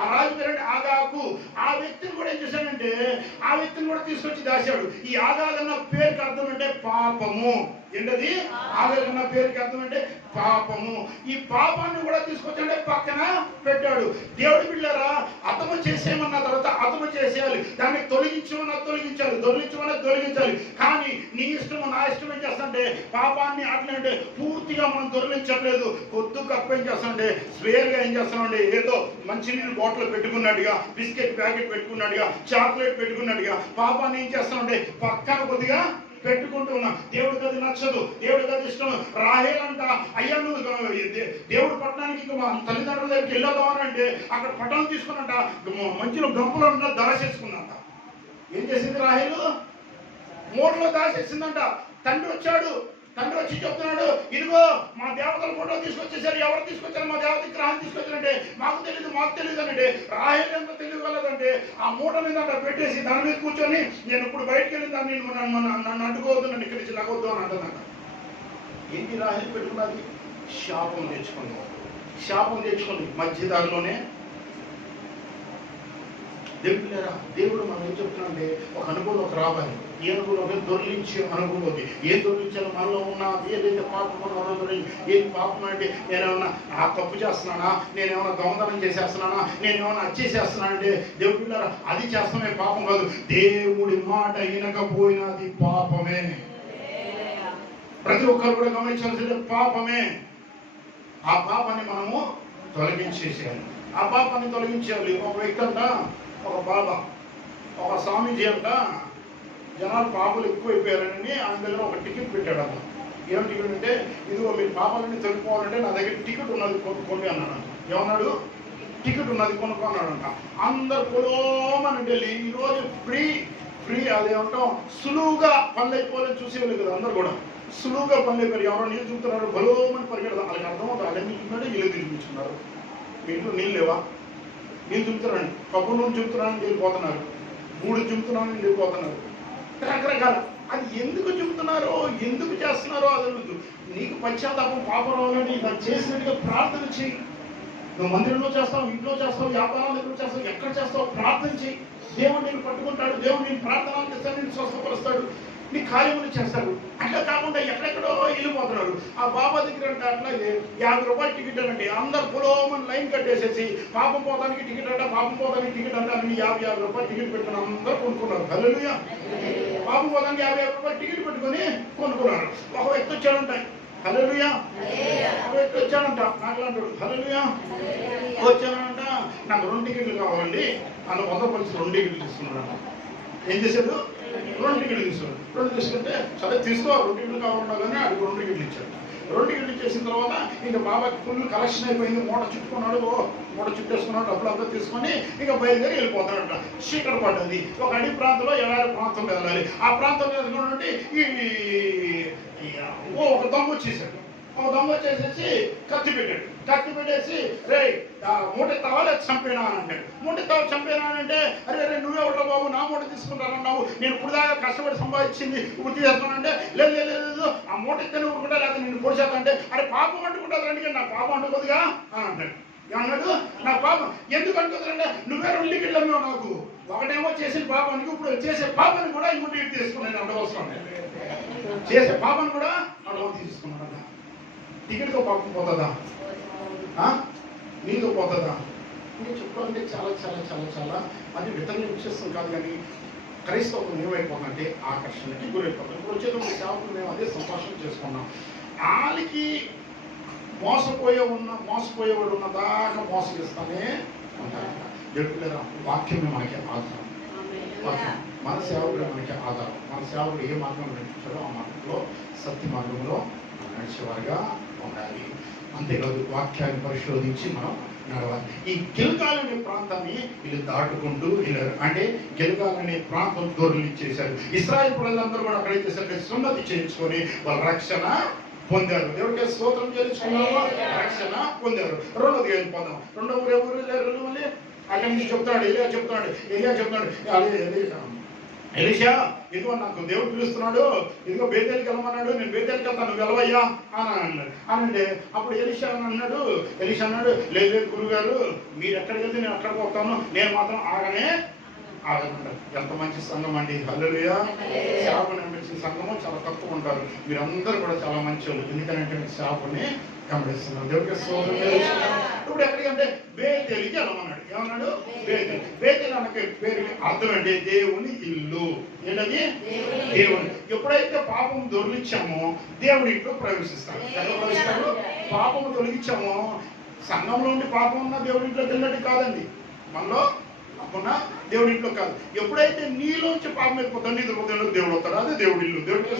ఆ రాజు పేరంటే ఆగాకు. ఆ వ్యక్తిని కూడా ఏం చేశాడంటే ఆ వ్యక్తిని కూడా తీసుకొచ్చి దాచాడు. ఈ ఆగాగన్న పేరుకి అర్థం అంటే పాపము. ఏంటది? ఆగాగన్న పేరుకి అర్థం అంటే పాపము. ఈ పాపాన్ని కూడా తీసుకొచ్చాడే పక్కన పెట్టాడు. దేవుడి బిడ్డలారా, అతము చేసేయమన్న తర్వాత అతము చేసేయాలి. దాన్ని తొలగించమన్నా తొలగించాలి, తొలగించాలి. కానీ నీ ఇష్టము నా ఇష్టం ఏం చేస్తాంటే పాపాన్ని అట్లంటే పూర్తిగా మనం దొరికించట్లేదు. కొద్దు కప్పు ఏం చేస్తామంటే స్వేర్గా ఏం చేస్తామంటే ఏదో మంచినీళ్ళు బాటిల్ పెట్టుకున్నట్టుగా, బిస్కెట్ ప్యాకెట్ పెట్టుకున్నట్టుగా, చాక్లెట్ పెట్టుకున్నట్టుగా పాపాన్ని ఏం చేస్తామంటే పక్కన కొద్దిగా పెట్టుకుంటూ ఉన్నా. దేవుడికి అది నచ్చదు, దేవుడికి అది ఇష్టం. రాహేలంట అయ్యా నువ్వు దేవుడు పట్టణానికి మా తల్లిదండ్రుల దగ్గరికి వెళ్ళదామని అంటే అక్కడ పట్టణం తీసుకున్నట్ట మంచిలో గంపులో దాచేసుకున్నట్ట. ఏం చేసింది రాహేలు? మూటలో దాచేసిందంట. తండ్రి వచ్చి చెప్తున్నాడు, ఇదిగో మా దేవతల ఫోటో తీసుకొచ్చేసారు. ఎవరు తీసుకొచ్చారు? మా దేవత విగ్రహాన్ని తీసుకొచ్చారంటే మాకు తెలియదు అనంటే రాహేలు ఎంత తెలియగలదంటే ఆ మూట మీద పెట్టేసి దాని మీద కూర్చొని నేను ఇప్పుడు బయటకు వెళ్ళి దాన్ని నన్ను అడ్డుకోవద్దు, నన్ను ఇక్కడి నుంచి లాగొద్దు అని అంటున్నాక ఏంటి రాహేలు పెట్టుకున్నది? శాపం తెచ్చుకుంది మధ్యదారిలోనే. దేవుడు మనం ఏం చెప్తున్నాడంటే ఒక అనుభవంలోకి రావాలి. ఏ అనుభవంలోకి? దొర్లించే అనుభవంలోకి. ఏం దొర్లించాలో మనలో ఉన్న ఏదైతే పాపం ఉన్నదో, ఏం పాపం అంటే నేనేమన్నా ఆ తప్పు చేస్తున్నానా, నేనేమన్నా దొంగతనం చేసేస్తున్నానా, నేనేమన్నా చేసేస్తున్నానంటే దేవుడు అది చేస్తామే పాపం కాదు. దేవుడి మాట వినకపోయినది పాపమే. ప్రతి ఒక్కరు కూడా గమనించాల్సింది పాపమే. ఆ పాపాన్ని మనము తొలగించేసేయాలి. ఆ పాపాన్ని తొలగించేయాలి. ఒక వ్యక్తి అంట, ఒక బాబా, ఒక స్వామీజీ అంట జనాలు పాపలు ఎక్కువైపోయారని ఆయన దగ్గర ఒక టికెట్ పెట్టాడట. ఏం టికెట్ అంటే ఇదిగో మీరు పాపాలన్నీ తొలగిపోవాలంటే నా దగ్గర టికెట్ ఉన్నది కొనుక్కోండి అన్నాడంట. ఏమన్నాడు? టికెట్ ఉన్నది కొనుక్కున్నాడంట. అందరు పొలోమని వెళ్ళి ఈరోజు ఫ్రీ అదేమంటాం సులువుగా పనులు అయిపోవాలని చూసేవాళ్ళు కదా. అందరు కూడా సులువుగా పనులు అయిపోయారు. ఎవరో నీళ్ళు చూపుతున్నారు, బలోమని పరిగెడదాం. వాళ్ళకి అర్థమవుతుంది అన్నీ చూస్తున్నాడు, ఇల్లు తిరిగించుకున్నారు. ఇంట్లో నీళ్ళు లేవా? నీళ్ళు చూపుతున్నాను, కప్పు నూనె చూపుతున్నానని వెళ్ళిపోతున్నారు, మూడు చూపుతున్నానని వెళ్ళిపోతున్నారు. రకరకాల అది ఎందుకు చెబుతున్నారో, ఎందుకు చేస్తున్నారో అది నీకు పశ్చాత్తాపం పాపం రావాలని నాకు చేసినట్టుగా ప్రార్థన చేయి. నువ్వు మందిరంలో చేస్తావు, ఇంట్లో చేస్తావు, వ్యాపారాల దగ్గర చేస్తావు, ఎక్కడ చేస్తావు, ప్రార్థన చేయి. దేవుడు నేను పట్టుకుంటాడు, దేవుడు నేను ప్రార్థనలు చేస్తాడు, నేను స్వస్థపరుస్తాడు, నీ కార్యములు చేస్తాడు. అట్లా కాకుండా ఎక్కడెక్కడో వెళ్ళిపోతున్నారు. ఆ బాబా దగ్గర అంటే అట్లాగే 50 రూపాయలు టికెట్ అనండి. అందరు పొలోమని లైన్ కట్టేసేసి పాపం పోతానికి టికెట్ అంటే అని 50 రూపాయలు టికెట్ పెట్టుకుని అందరూ కొనుక్కున్నారు. హల్లెలూయా. పాపం పోతానికి 50 రూపాయలు టికెట్ పెట్టుకొని కొనుక్కున్నారు. ఒక వ్యక్తి వచ్చాడంట. హల్లెలూయా. ఒక వ్యక్తి వచ్చాడంట, నాకులాంటాడు. హల్లెలూయా. వచ్చాడంట, నాకు 2 టికెట్లు కావాలండి అన్న 100 పరిస్థితి 2 టికెట్లు తీసుకున్నాడు. ఏం చేశాడు? 2 టికెట్లు తీసుకున్నాడు. 2 తీసుకుంటే సరే తీసుకో, 2 టికెట్లు కావాలన్నా కానీ అది 2 టికెట్లు ఇచ్చాడు. 2 టికెట్లు ఇచ్చేసిన తర్వాత ఇంకా బాబాకి ఫుల్ కలెక్షన్ అయిపోయింది. మూట చుట్టుకున్నాడు, మూట చుట్టేసుకున్నాడు, డబ్బులు అంతా తీసుకొని ఇంకా బయలుదేరి వెళ్ళిపోతాడంట. చీకటి పడ్డది. ఒక అడవి ప్రాంతంలో ఎలాంటి ప్రాంతంలో వెళ్ళాలి. ఆ ప్రాంతంలో వెళ్ళినటువంటి ఒక దొంగ వచ్చేసాడు. ఒక దొంగ వచ్చేసేసి కత్తి పెట్టేసి రే మూట తావాలే చంపేనా అని అంటాడు. మూట తావు చంపేనా అని అంటే అరే నువ్వెవడో బాబు నా మూట తీసుకుంటానన్నావు, నేను ఇప్పుడు దాకా కష్టపడి సంపాదించింది ఇప్పుడు తీసేస్తానంటే లేదు ఆ మూట ఇస్తే ఊరుకుంటా, లేకపోతే నేను పొడిచేస్తా అంటే అరే పాపం అంటుకుంటుంది రండి, నాకు పాపం అంటుకోదుగా అని అంటాడు. అన్నాడు నా పాపం ఎందుకు అనుకుంటారంటే నువ్వే 2 టికెట్లు అన్నావు నాకు. ఒకటేమో చేసిన పాపానికి, ఇప్పుడు చేసే పాపాన్ని కూడా ఇంకో టికెట్ తీసుకున్నాను అడవసరం. చేసే పాపాన్ని కూడా అడవ తీసుకున్నాడు. టికెట్తో పాపం పోతుందా? నీతో పోతుందా? ఇంకా చెప్పాలంటే చాలా చాలా చాలా చాలా అది వితరణ విచ్చేస్తాం కాదు, కానీ క్రైస్తవం ఏమైపోతుందంటే ఆకర్షణకి గురైపోతాం. ఇప్పుడు వచ్చేటప్పుడు సేవకులు మేము అదే సంభాషణ చేసుకున్నాం. వాళ్ళకి మోసపోయేవాడు ఉన్న దాకా మోసగిస్తానే ఉంటారు. జడుపులేదా వాక్యమే మనకి ఆధారం. మన సేవకుడే మనకి ఆధారం. మన సేవకుడు ఏ మార్గంలో నడిపించాడో ఆ మార్గంలో సత్య మార్గంలో నడిచేవారుగా ఉండాలి. అంతేకాదు వాక్యాన్ని పరిశోధించి మనం నడవాలి. ఈ గిల్గాల్ అనే ప్రాంతాన్ని వీళ్ళు దాటుకుంటూ వెళ్ళారు. అంటే గిల్గాల్ అనే ప్రాంతం దూరం ఇచ్చేశారు. ఇశ్రాయేలు ప్రజలందరూ కూడా అక్కడ చేశారు, సున్నతి చేయించుకొని వాళ్ళ రక్షణ పొందారు. దేవుడికి స్తోత్రం చేయించుకున్నారు, రక్షణ పొందారు. రెండోది వెళ్ళిపోదాం. రెండవ ఎవరు లేరు. మళ్ళీ అక్కడి నుంచి చెప్తాడు ఎలియా చెప్తాడు ఎలీషా ఇదిగో నాకు దేవుడు పిలుస్తున్నాడు, ఇదిగో బేతేలికి వెళ్ళమన్నాడు, నేను బేతేలికి వెళ్తాను, నువ్వు వెళ్ళవయ్యా అని అన్నాడు. అనంటే అప్పుడు ఎలీషా అన్నాడు లేదు గురుగారు మీరు ఎక్కడికి వెళ్తే నేను అక్కడికి వస్తాను, నేను మాత్రం ఆగనంటారు. ఎంత మంచి సంఘం అండి. హల్లెలూయా. సేవకుని వెంబడించిన సంఘము చాలా తక్కువ ఉంటారు. మీరందరూ కూడా చాలా మంచి వాళ్ళు. ఎందుకంటే మీరు సేవకుని వెంబడిస్తున్నారు. దేవుడికి స్తోత్రం. ఇప్పుడు ఎక్కడికంటే బేతేలికి వెళ్ళమన్నాడు. ఏమన్నాడు? బేతేలు అనే పేరుకి అర్థం అంటే దేవుని ఇల్లు. ఏంటది? దేవుని. ఎప్పుడైతే పాపం దొరికించామో దేవుడి ఇంట్లో ప్రవేశిస్తాడు. ఎక్కడ ప్రవేశిస్తాడు? పాపము తొలగించామో సంఘంలో ఉండి పాపం ఉన్న దేవుడి ఇంట్లోకి వెళ్ళినట్టు కాదండి. మనలో ఉన్న దేవుడి ఇంట్లో కాదు. ఎప్పుడైతే నీలోంచి పాపం అయిపోతాడు నీ హృదయంలో దేవుడు వస్తాడు. అదే దేవుడి ఇల్లు. దేవుడికి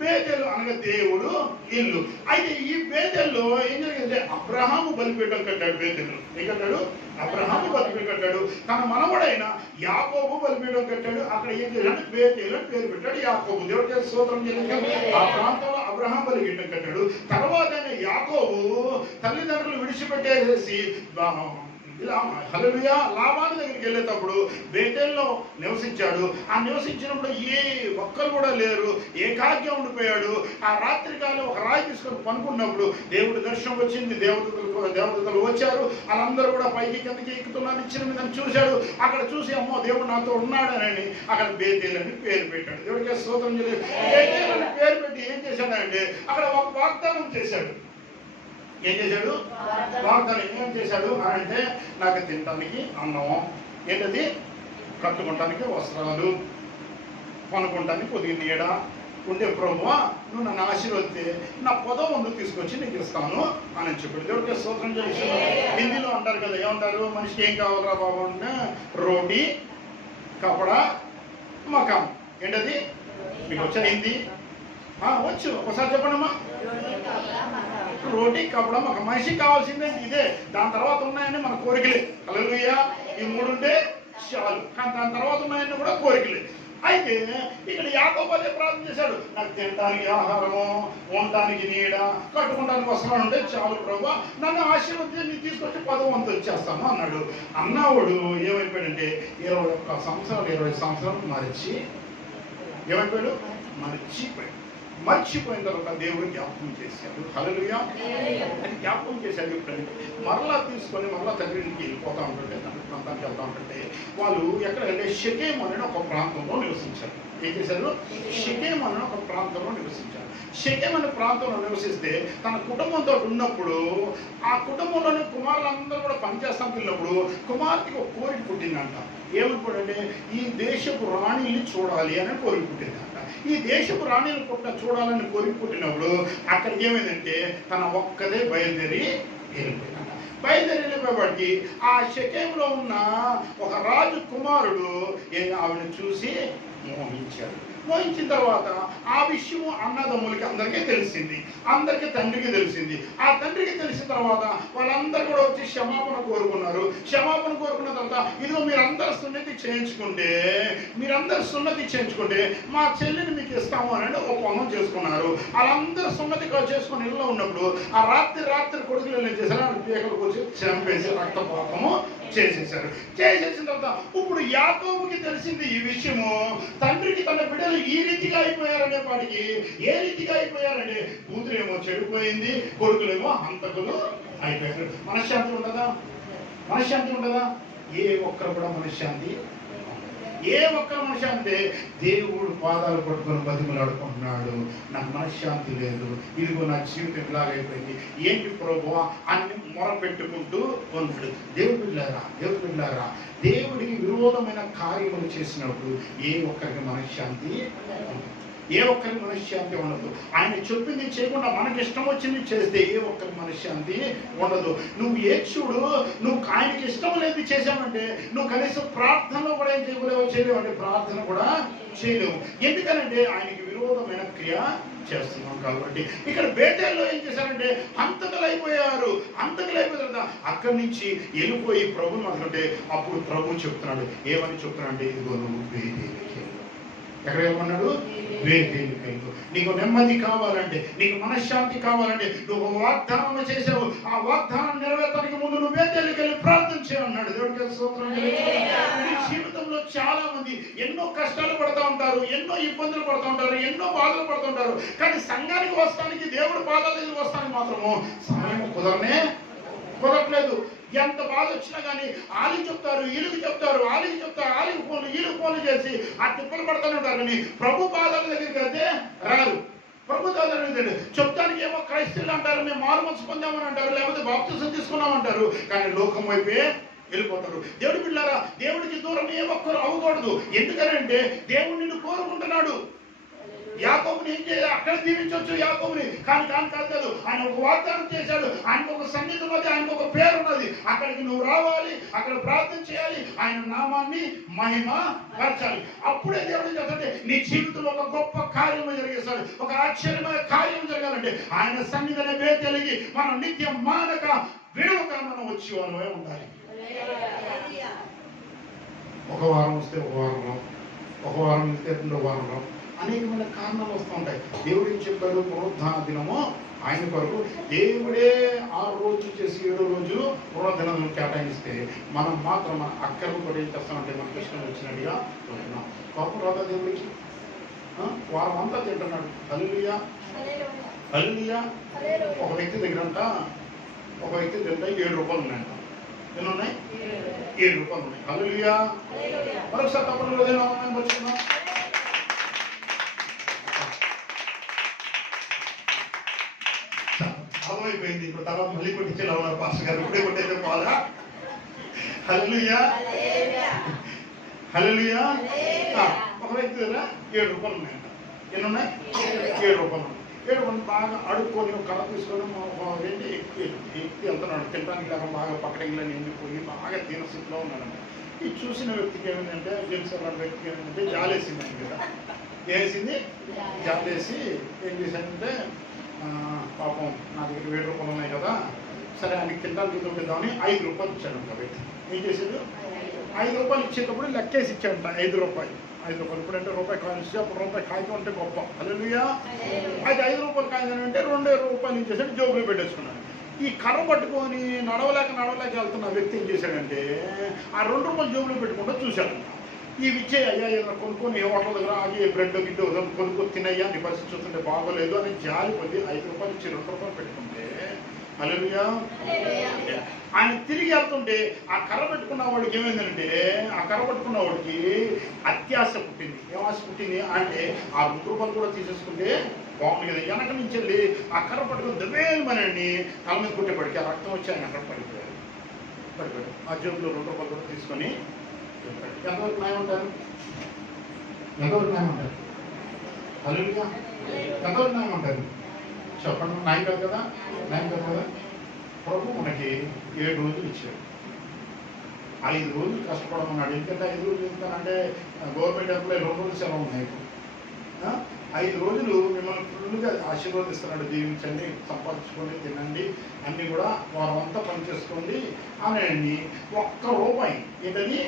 బేతేలు అనగా దేవుడు ఇల్లు. అయితే ఈ బేతేల్లో ఏం జరిగిందంటే అబ్రహాము బలిపీఠం కట్టాడు. బేతేలు ఏం కట్టాడు? అబ్రహాము బలిపీఠం కట్టాడు. తన మనవడైన యాకోబు బలిపీఠం కట్టాడు. అక్కడ ఏం చేశాడు? బేతేలు అని పేరు పెట్టాడు యాకోబు. దేవుడికి స్తోత్రం చేశాడు. ఆ ప్రాంతంలో అబ్రహాం బలిపీఠం కట్టాడు. తర్వాత యాకోబు తల్లిదండ్రులు విడిచిపెట్టేసేసి హల్లెలూయా లాబాను దగ్గరికి వెళ్ళేటప్పుడు బేతేల్లో నివసించాడు. ఆ నివసించినప్పుడు ఏ ఒక్కరు కూడా లేరు, ఏకాగ్యం ఉండిపోయాడు. ఆ రాత్రికాలం ఒక రాయి తీసుకొని పనుకున్నప్పుడు దేవుడి దర్శనం వచ్చింది. దేవతలు వచ్చారు. వాళ్ళందరూ కూడా పైకి కిందకి ఎక్కుతున్నారు. ఇచ్చిన మీద చూశాడు. అక్కడ చూసి అమ్మో దేవుడు నాతో ఉన్నాడని అక్కడ బేతేలు అని పేరు పెట్టాడు. దేవుడికి స్తోత్రం చేయలేదు. బేతేలు అని పేరు పెట్టి ఏం చేశాడంటే అక్కడ ఒక వాగ్దానం చేశాడు. ఏం చేశాడు? వాగ్దానం ఏం చేశాడు అంటే నాకు తినటానికి అన్నం, ఏంటది కట్టుకోవటానికి వస్త్రాలు, కొనుక్కోవటానికి కొద్దిగా నీడ ఉండే ప్రభువా నువ్వు నన్ను ఆశీర్వదిస్తే నా పొదవందు తీసుకొచ్చి నీకు ఇస్తాను అని చెప్పాడు. దేవుడికి స్తోత్రం చేసి హిందీలో అంటారు కదా, ఏమంటారు? మనిషికి ఏం కావాలరా బాబు అంటే రోటీ కపడా మకాం. ఏంటది? మీకు వచ్చా హిందీ? వచ్చు. ఒకసారి చెప్పండమ్మా. రోటీ కపడా ఒక మనిషికి కావాల్సిందే ఇదే. దాని తర్వాత ఉన్నాయని మన కోరికలే. హల్లెలూయా. ఈ 3 ఉంటే చాలు. కానీ దాని తర్వాత ఉన్నాయని కూడా కోరికలే. అయితే ఇక్కడ యాకోబు అదే ప్రార్థన చేశాడు, నాకు తినడానికి ఆహారము, ఉండటానికి నీడ, కట్టుకోవడానికి వస్త్రాలు ఉంటే చాలు ప్రభువా, నన్ను ఆశీర్వదించి నీ తీసుకొచ్చి 10వ వంతు వచ్చేస్తాను అన్నాడు. అన్నవాడు ఏమైపోయాడంటే 21 సంవత్సరాలు 20 సంవత్సరాలు ఏమైపోయాడు? మర్చిపోయిన తర్వాత దేవుడు జ్ఞాపకం చేశాడు. హల్లెలూయా. అని జ్ఞాపకం చేశాడు. ఎప్పుడంటే మరలా తీసుకొని మరలా తండ్రికి వెళ్ళిపోతా ఉంటుంటే, తండ్రి ప్రాంతానికి వెళ్తా ఉంటుంటే వాళ్ళు ఎక్కడంటే షెకెము అనే ఒక ప్రాంతంలో నివసించారు. ఏం చేశారు? షెకెము అనే ఒక ప్రాంతంలో నివసించారు. షెకెము అనే ప్రాంతంలో నివసిస్తే తన కుటుంబంతో ఉన్నప్పుడు ఆ కుటుంబంలోని కుమారులందరూ కూడా పనిచేస్తానికి వెళ్ళినప్పుడు కుమార్తెకి ఒక కోరిక పుట్టిందంట. ఏమనుకోండి? ఈ దేశపు రాణిని చూడాలి అని కోరిక పుట్టిందంట. ఈ దేశపు రాణిని చూడాలని కోరిక పుట్టినప్పుడు అక్కడికి ఏమైందంటే తన ఒక్కదే బయలుదేరి వెళ్ళిపోయిందంట. బయలుదేరి వెళ్ళిపోయేవాడికి ఆ షెకెములో ఉన్న ఒక రాజు కుమారుడు ఆవిడని చూసి మోహించాడు. మోహించిన తర్వాత ఆ విషయము అన్నదమ్ములకి అందరికీ తెలిసింది. అందరికీ తండ్రికి తెలిసింది. ఆ తండ్రికి తెలిసిన తర్వాత వాళ్ళందరూ కూడా వచ్చి క్షమాపణ కోరుకున్నారు. క్షమాపణ కోరుకున్న తర్వాత ఇదిగో మీరందరూ సున్నతి చేయించుకుంటే మా చెల్లిని మీకు ఇస్తాము అని ఒక ఒప్పందం చేసుకున్నారు. వాళ్ళందరూ సున్నతి చేసుకుని ఇళ్ళలో ఉన్నప్పుడు ఆ రాత్రి కొడుకులు ఏం చేశారు? పేకలకు వచ్చి చంపేసి రక్తపాతము చేసేసారు. చేసేసిన తర్వాత ఇప్పుడు యాకోబుకి తెలిసింది ఈ విషయము. తండ్రికి తన బిడ్డలు ఈ రీతిగా అయిపోయారనే వాడికి ఏ రీతిగా అయిపోయారంటే కూతురేమో చెడిపోయింది, కొడుకులేమో హంతకులు అయిపోయారు. మనశ్శాంతి ఉండదా? మనశ్శాంతి ఉండదా? ఏ ఒక్కరు కూడా మనశ్శాంతి, ఏ ఒక్కరు మనశ్శాంతి. దేవుడు పాదాలు పట్టుకొని బతిమలాడుకుంటున్నాడు, నాకు మనశ్శాంతి లేదు, ఇదిగో నా జీవితం ఇలాగైపోయింది, ఏంటి ప్రభువా అన్ని మొర పెట్టుకుంటూ ఉన్నాడు. దేవుడు బిడ్డలారా, దేవుడికి విరోధమైన కార్యములు చేసినప్పుడు ఏ ఒక్కరికి మనశ్శాంతి, ఏ ఒక్కరికి మనశ్శాంతి ఉండదు. ఆయన చెప్పింది చేయకుండా మనకి ఇష్టం వచ్చింది చేస్తే ఏ ఒక్కరికి మనశ్శాంతి ఉండదు. నువ్వు చూడు, నువ్వు ఆయనకి ఇష్టం లేదు చేసామంటే నువ్వు కనీసం ప్రార్థనలో కూడా ఏం చేయలేవు అంటే ప్రార్థన కూడా చేయలేవు. ఎందుకనంటే ఆయనకి విరోధమైన క్రియ చేస్తున్నాం కాబట్టి. ఇక్కడ బేతేల్లో ఏం చేశారంటే హంతకులైపోయారు. హంతకులైపోయిన అక్కడి నుంచి వెళ్ళిపోయి ప్రభుని అనుకుంటే అప్పుడు ప్రభు చెప్తున్నాడు, ఏమని చెప్తున్నాడు అంటే ఇదిగో నువ్వు బేతేలుకి, ఎక్కడ ఏమన్నాడు? బేతేలుకి వెళ్ళు. నీకు నెమ్మది కావాలంటే, నీకు మనశ్శాంతి కావాలంటే, నువ్వు వాగ్దానం చేసావు, ఆ వాగ్దానం నెరవేర్చడానికి ముందు నువ్వు బేతేలుకి వెళ్ళి ప్రార్థన చేయమన్నాడు. దేవుడికి స్తోత్రం. ఈ జీవితంలో చాలా మంది ఎన్నో కష్టాలు పడుతూ ఉంటారు, ఎన్నో ఇబ్బందులు పడుతూ ఉంటారు, ఎన్నో బాధలు పడుతుంటారు. కానీ సంఘానికి వస్తానికి, దేవుడి పాదాల దగ్గరికి వస్తానికి మాత్రము సమయం కుదరట్లేదు. ఎంత బాధ వచ్చినా కానీ ఆలికి చెప్తారు, ఈలుగు చెప్తారు, ఆలికి ఫోన్లు చేసి ఆ తిప్పలు పడుతూనే ఉంటారు. కానీ ప్రభు పాదాల దగ్గరికి వెళ్తే రారు. ప్రభు పాదాలు చెప్తానికి ఏమో క్రైస్తవులు అంటారు, మేము మారు మనసు పొందామని అంటారు, లేకపోతే బాప్తిసం తీసుకున్నామంటారు. కానీ లోకం వైపే వెళ్ళిపోతారు. దేవుడి బిడ్డలారా, దేవుడికి దూరం ఏ ఒక్కరు అవ్వకూడదు. ఎందుకనంటే దేవుడు నిన్ను కోరుకుంటున్నాడు. యాకోబుని ఏం చేయాలి? అక్కడ దీవించవచ్చు యాకోబుని, కానీ కాదు. ఆయన ఒక వాగ్దానం చేశాడు, ఆయనకు ఒక సన్నిధి ఉన్నది, ఆయనకు ఒక పేరు ఉన్నది. అక్కడికి నువ్వు రావాలి, అక్కడ ప్రార్థన చేయాలి, ఆయన నామాన్ని మహిమ పరచాలి. అప్పుడే దేవుడు చేస్తాడు నీ జీవితంలో ఒక గొప్ప కార్యము జరిగేస్తాడు. ఒక ఆశ్చర్యమైన కార్యం జరగాలంటే ఆయన సన్నిధిని బేతేలికి మనం నిత్యం మానక విడవక మనం వచ్చి వాళ్ళమే ఉండాలి. ఒక వారం వస్తే ఒక వారం వస్తే రెండో వారంలో అనేకమైన కారణాలు వస్తూ ఉంటాయి. దేవుడు ఏం చెప్పాడు? పునరుద్ధాన దినము ఆయన కొరకు దేవుడే 6 రోజులు చేసి 7వ రోజు పునరుద్ధానం కేటాయిస్తే మనం మాత్రం మన అక్కర్లు కూడా ఏం చేస్తామంటే మనకి ఇష్టం వచ్చినట్టుగా ఉంటున్నాం. కోపం రాదా దేవుడికి? వారం అంతా తింటున్నాడు. హల్లెలూయా. ఒక వ్యక్తి దగ్గర తింటే 7 రూపాయలు ఉన్నాయంట. ఎన్ని ఉన్నాయి? 7 రూపాయలు ఉన్నాయి. హల్లెలూయా. మరొకసారి తప్పకుండా వచ్చుకున్నాం. అయిపోయింది. ఇప్పుడు తర్వాత మళ్ళీ కొట్టించేలా ఉన్నారు పాస్టర్ గారు. ఇప్పుడే కొట్టేస్తే పోదా? హల్లెలూయా. ఒక వ్యక్తి దగ్గర 7 రూపాయలు ఉన్నాయంట. ఎన్ని ఉన్నాయి? 7 రూపాయలు ఉన్నాయి. 7 రూపాయలు బాగా అడుక్కొని ఒక కళ తీసుకొని వెళ్ళి ఎక్కి వెళ్తున్నాడు. తినడానికి లేక బాగా పక్కన నిండిపోయి బాగా దీనస్థితిలో ఉన్నాడంట. ఈ చూసిన వ్యక్తికి ఏమైందంటే, గెలిచిన వ్యక్తికి ఏమైందంటే జాలేసింది. ఆయన కదా వేసింది, జాలేసి ఏం చేశాడంటే, పాపం నా దగ్గర 7 రూపాయలు ఉన్నాయి కదా, సరే ఆయనకి తింటానికి చూపిద్దామని 5 రూపాయలు ఇచ్చాడు. ఒక వ్యక్తి ఏం చేశాడు? 5 రూపాయలు ఇచ్చేటప్పుడు లెక్కేసి ఇచ్చాడంట. 5 రూపాయలు ఇప్పుడంటే రూపాయి కాయిన్ ఇస్తే అప్పుడు రూపాయి కాగితం అంటే గొప్ప. హల్లెలూయా. అయితే 5 రూపాయలు కాగితం అంటే 2 రూపాయలు ఇచ్చేసాడు, జోబులో పెట్టేసుకున్నాడు. ఈ కర్ర పట్టుకొని నడవలేక వెళ్తున్న వ్యక్తి ఏం చేశాడంటే ఆ 2 రూపాయలు జోబులో పెట్టుకుంటూ చూశాడంట. ఈ విచ్చే అయ్యా ఏదైనా కొనుక్కొని హోటల్ దగ్గర ఆగి బ్రెడ్ గిడ్డ కొనుక్కొని తినయ్యా, నీ పరిస్థితి చూస్తుంటే బాగోలేదు అని జాలి పొంది 5 రూపాయలు ఇచ్చి 2 రూపాయలు పెట్టుకుంటే, హల్లెలూయా, ఆయన తిరిగి వెళ్తుంటే ఆ కర్ర పెట్టుకున్న వాడికి ఏమైందంటే, ఆ కర్ర పట్టుకున్న వాడికి అత్యాశ పుట్టింది. ఏం ఆశ పుట్టింది అంటే ఆ 2 రూపాయలు కూడా తీసేసుకుంటే బాగుంది కదా. వెనక నుంచి వెళ్ళి ఆ కర్ర పట్టుకుని దవేమని తల మీద కొట్టేపడికి ఆ రక్తం వచ్చి ఆయన అక్కడ పడిపోయాడు. ఆ జేబులో 2 రూపాయలు కూడా తీసుకొని ఎంతవరకు న్యాయం ఉంటారు? హల్లెలూయా. ఎంతవరకు న్యాయం ఉంటారు చెప్పండి. న్యాయం కాదు కదా. ప్రభు మనకి 7 రోజులు ఇచ్చాడు. 5 రోజులు కష్టపడమన్నాడు. ఎందుకంటే 5 రోజులు ఎందుకంటే గవర్నమెంట్ ఎంప్లాయీ 2 రోజులు సెలవు ఉన్నాయి. 5 రోజులు మిమ్మల్ని ఫుల్గా ఆశీర్వదిస్తున్నాడు. జీవించండి, సంపాదించుకోండి, తినండి, అన్నీ కూడా వారం అంతా పనిచేసుకోండి అని ఒక్క రూపాయి ఏంటని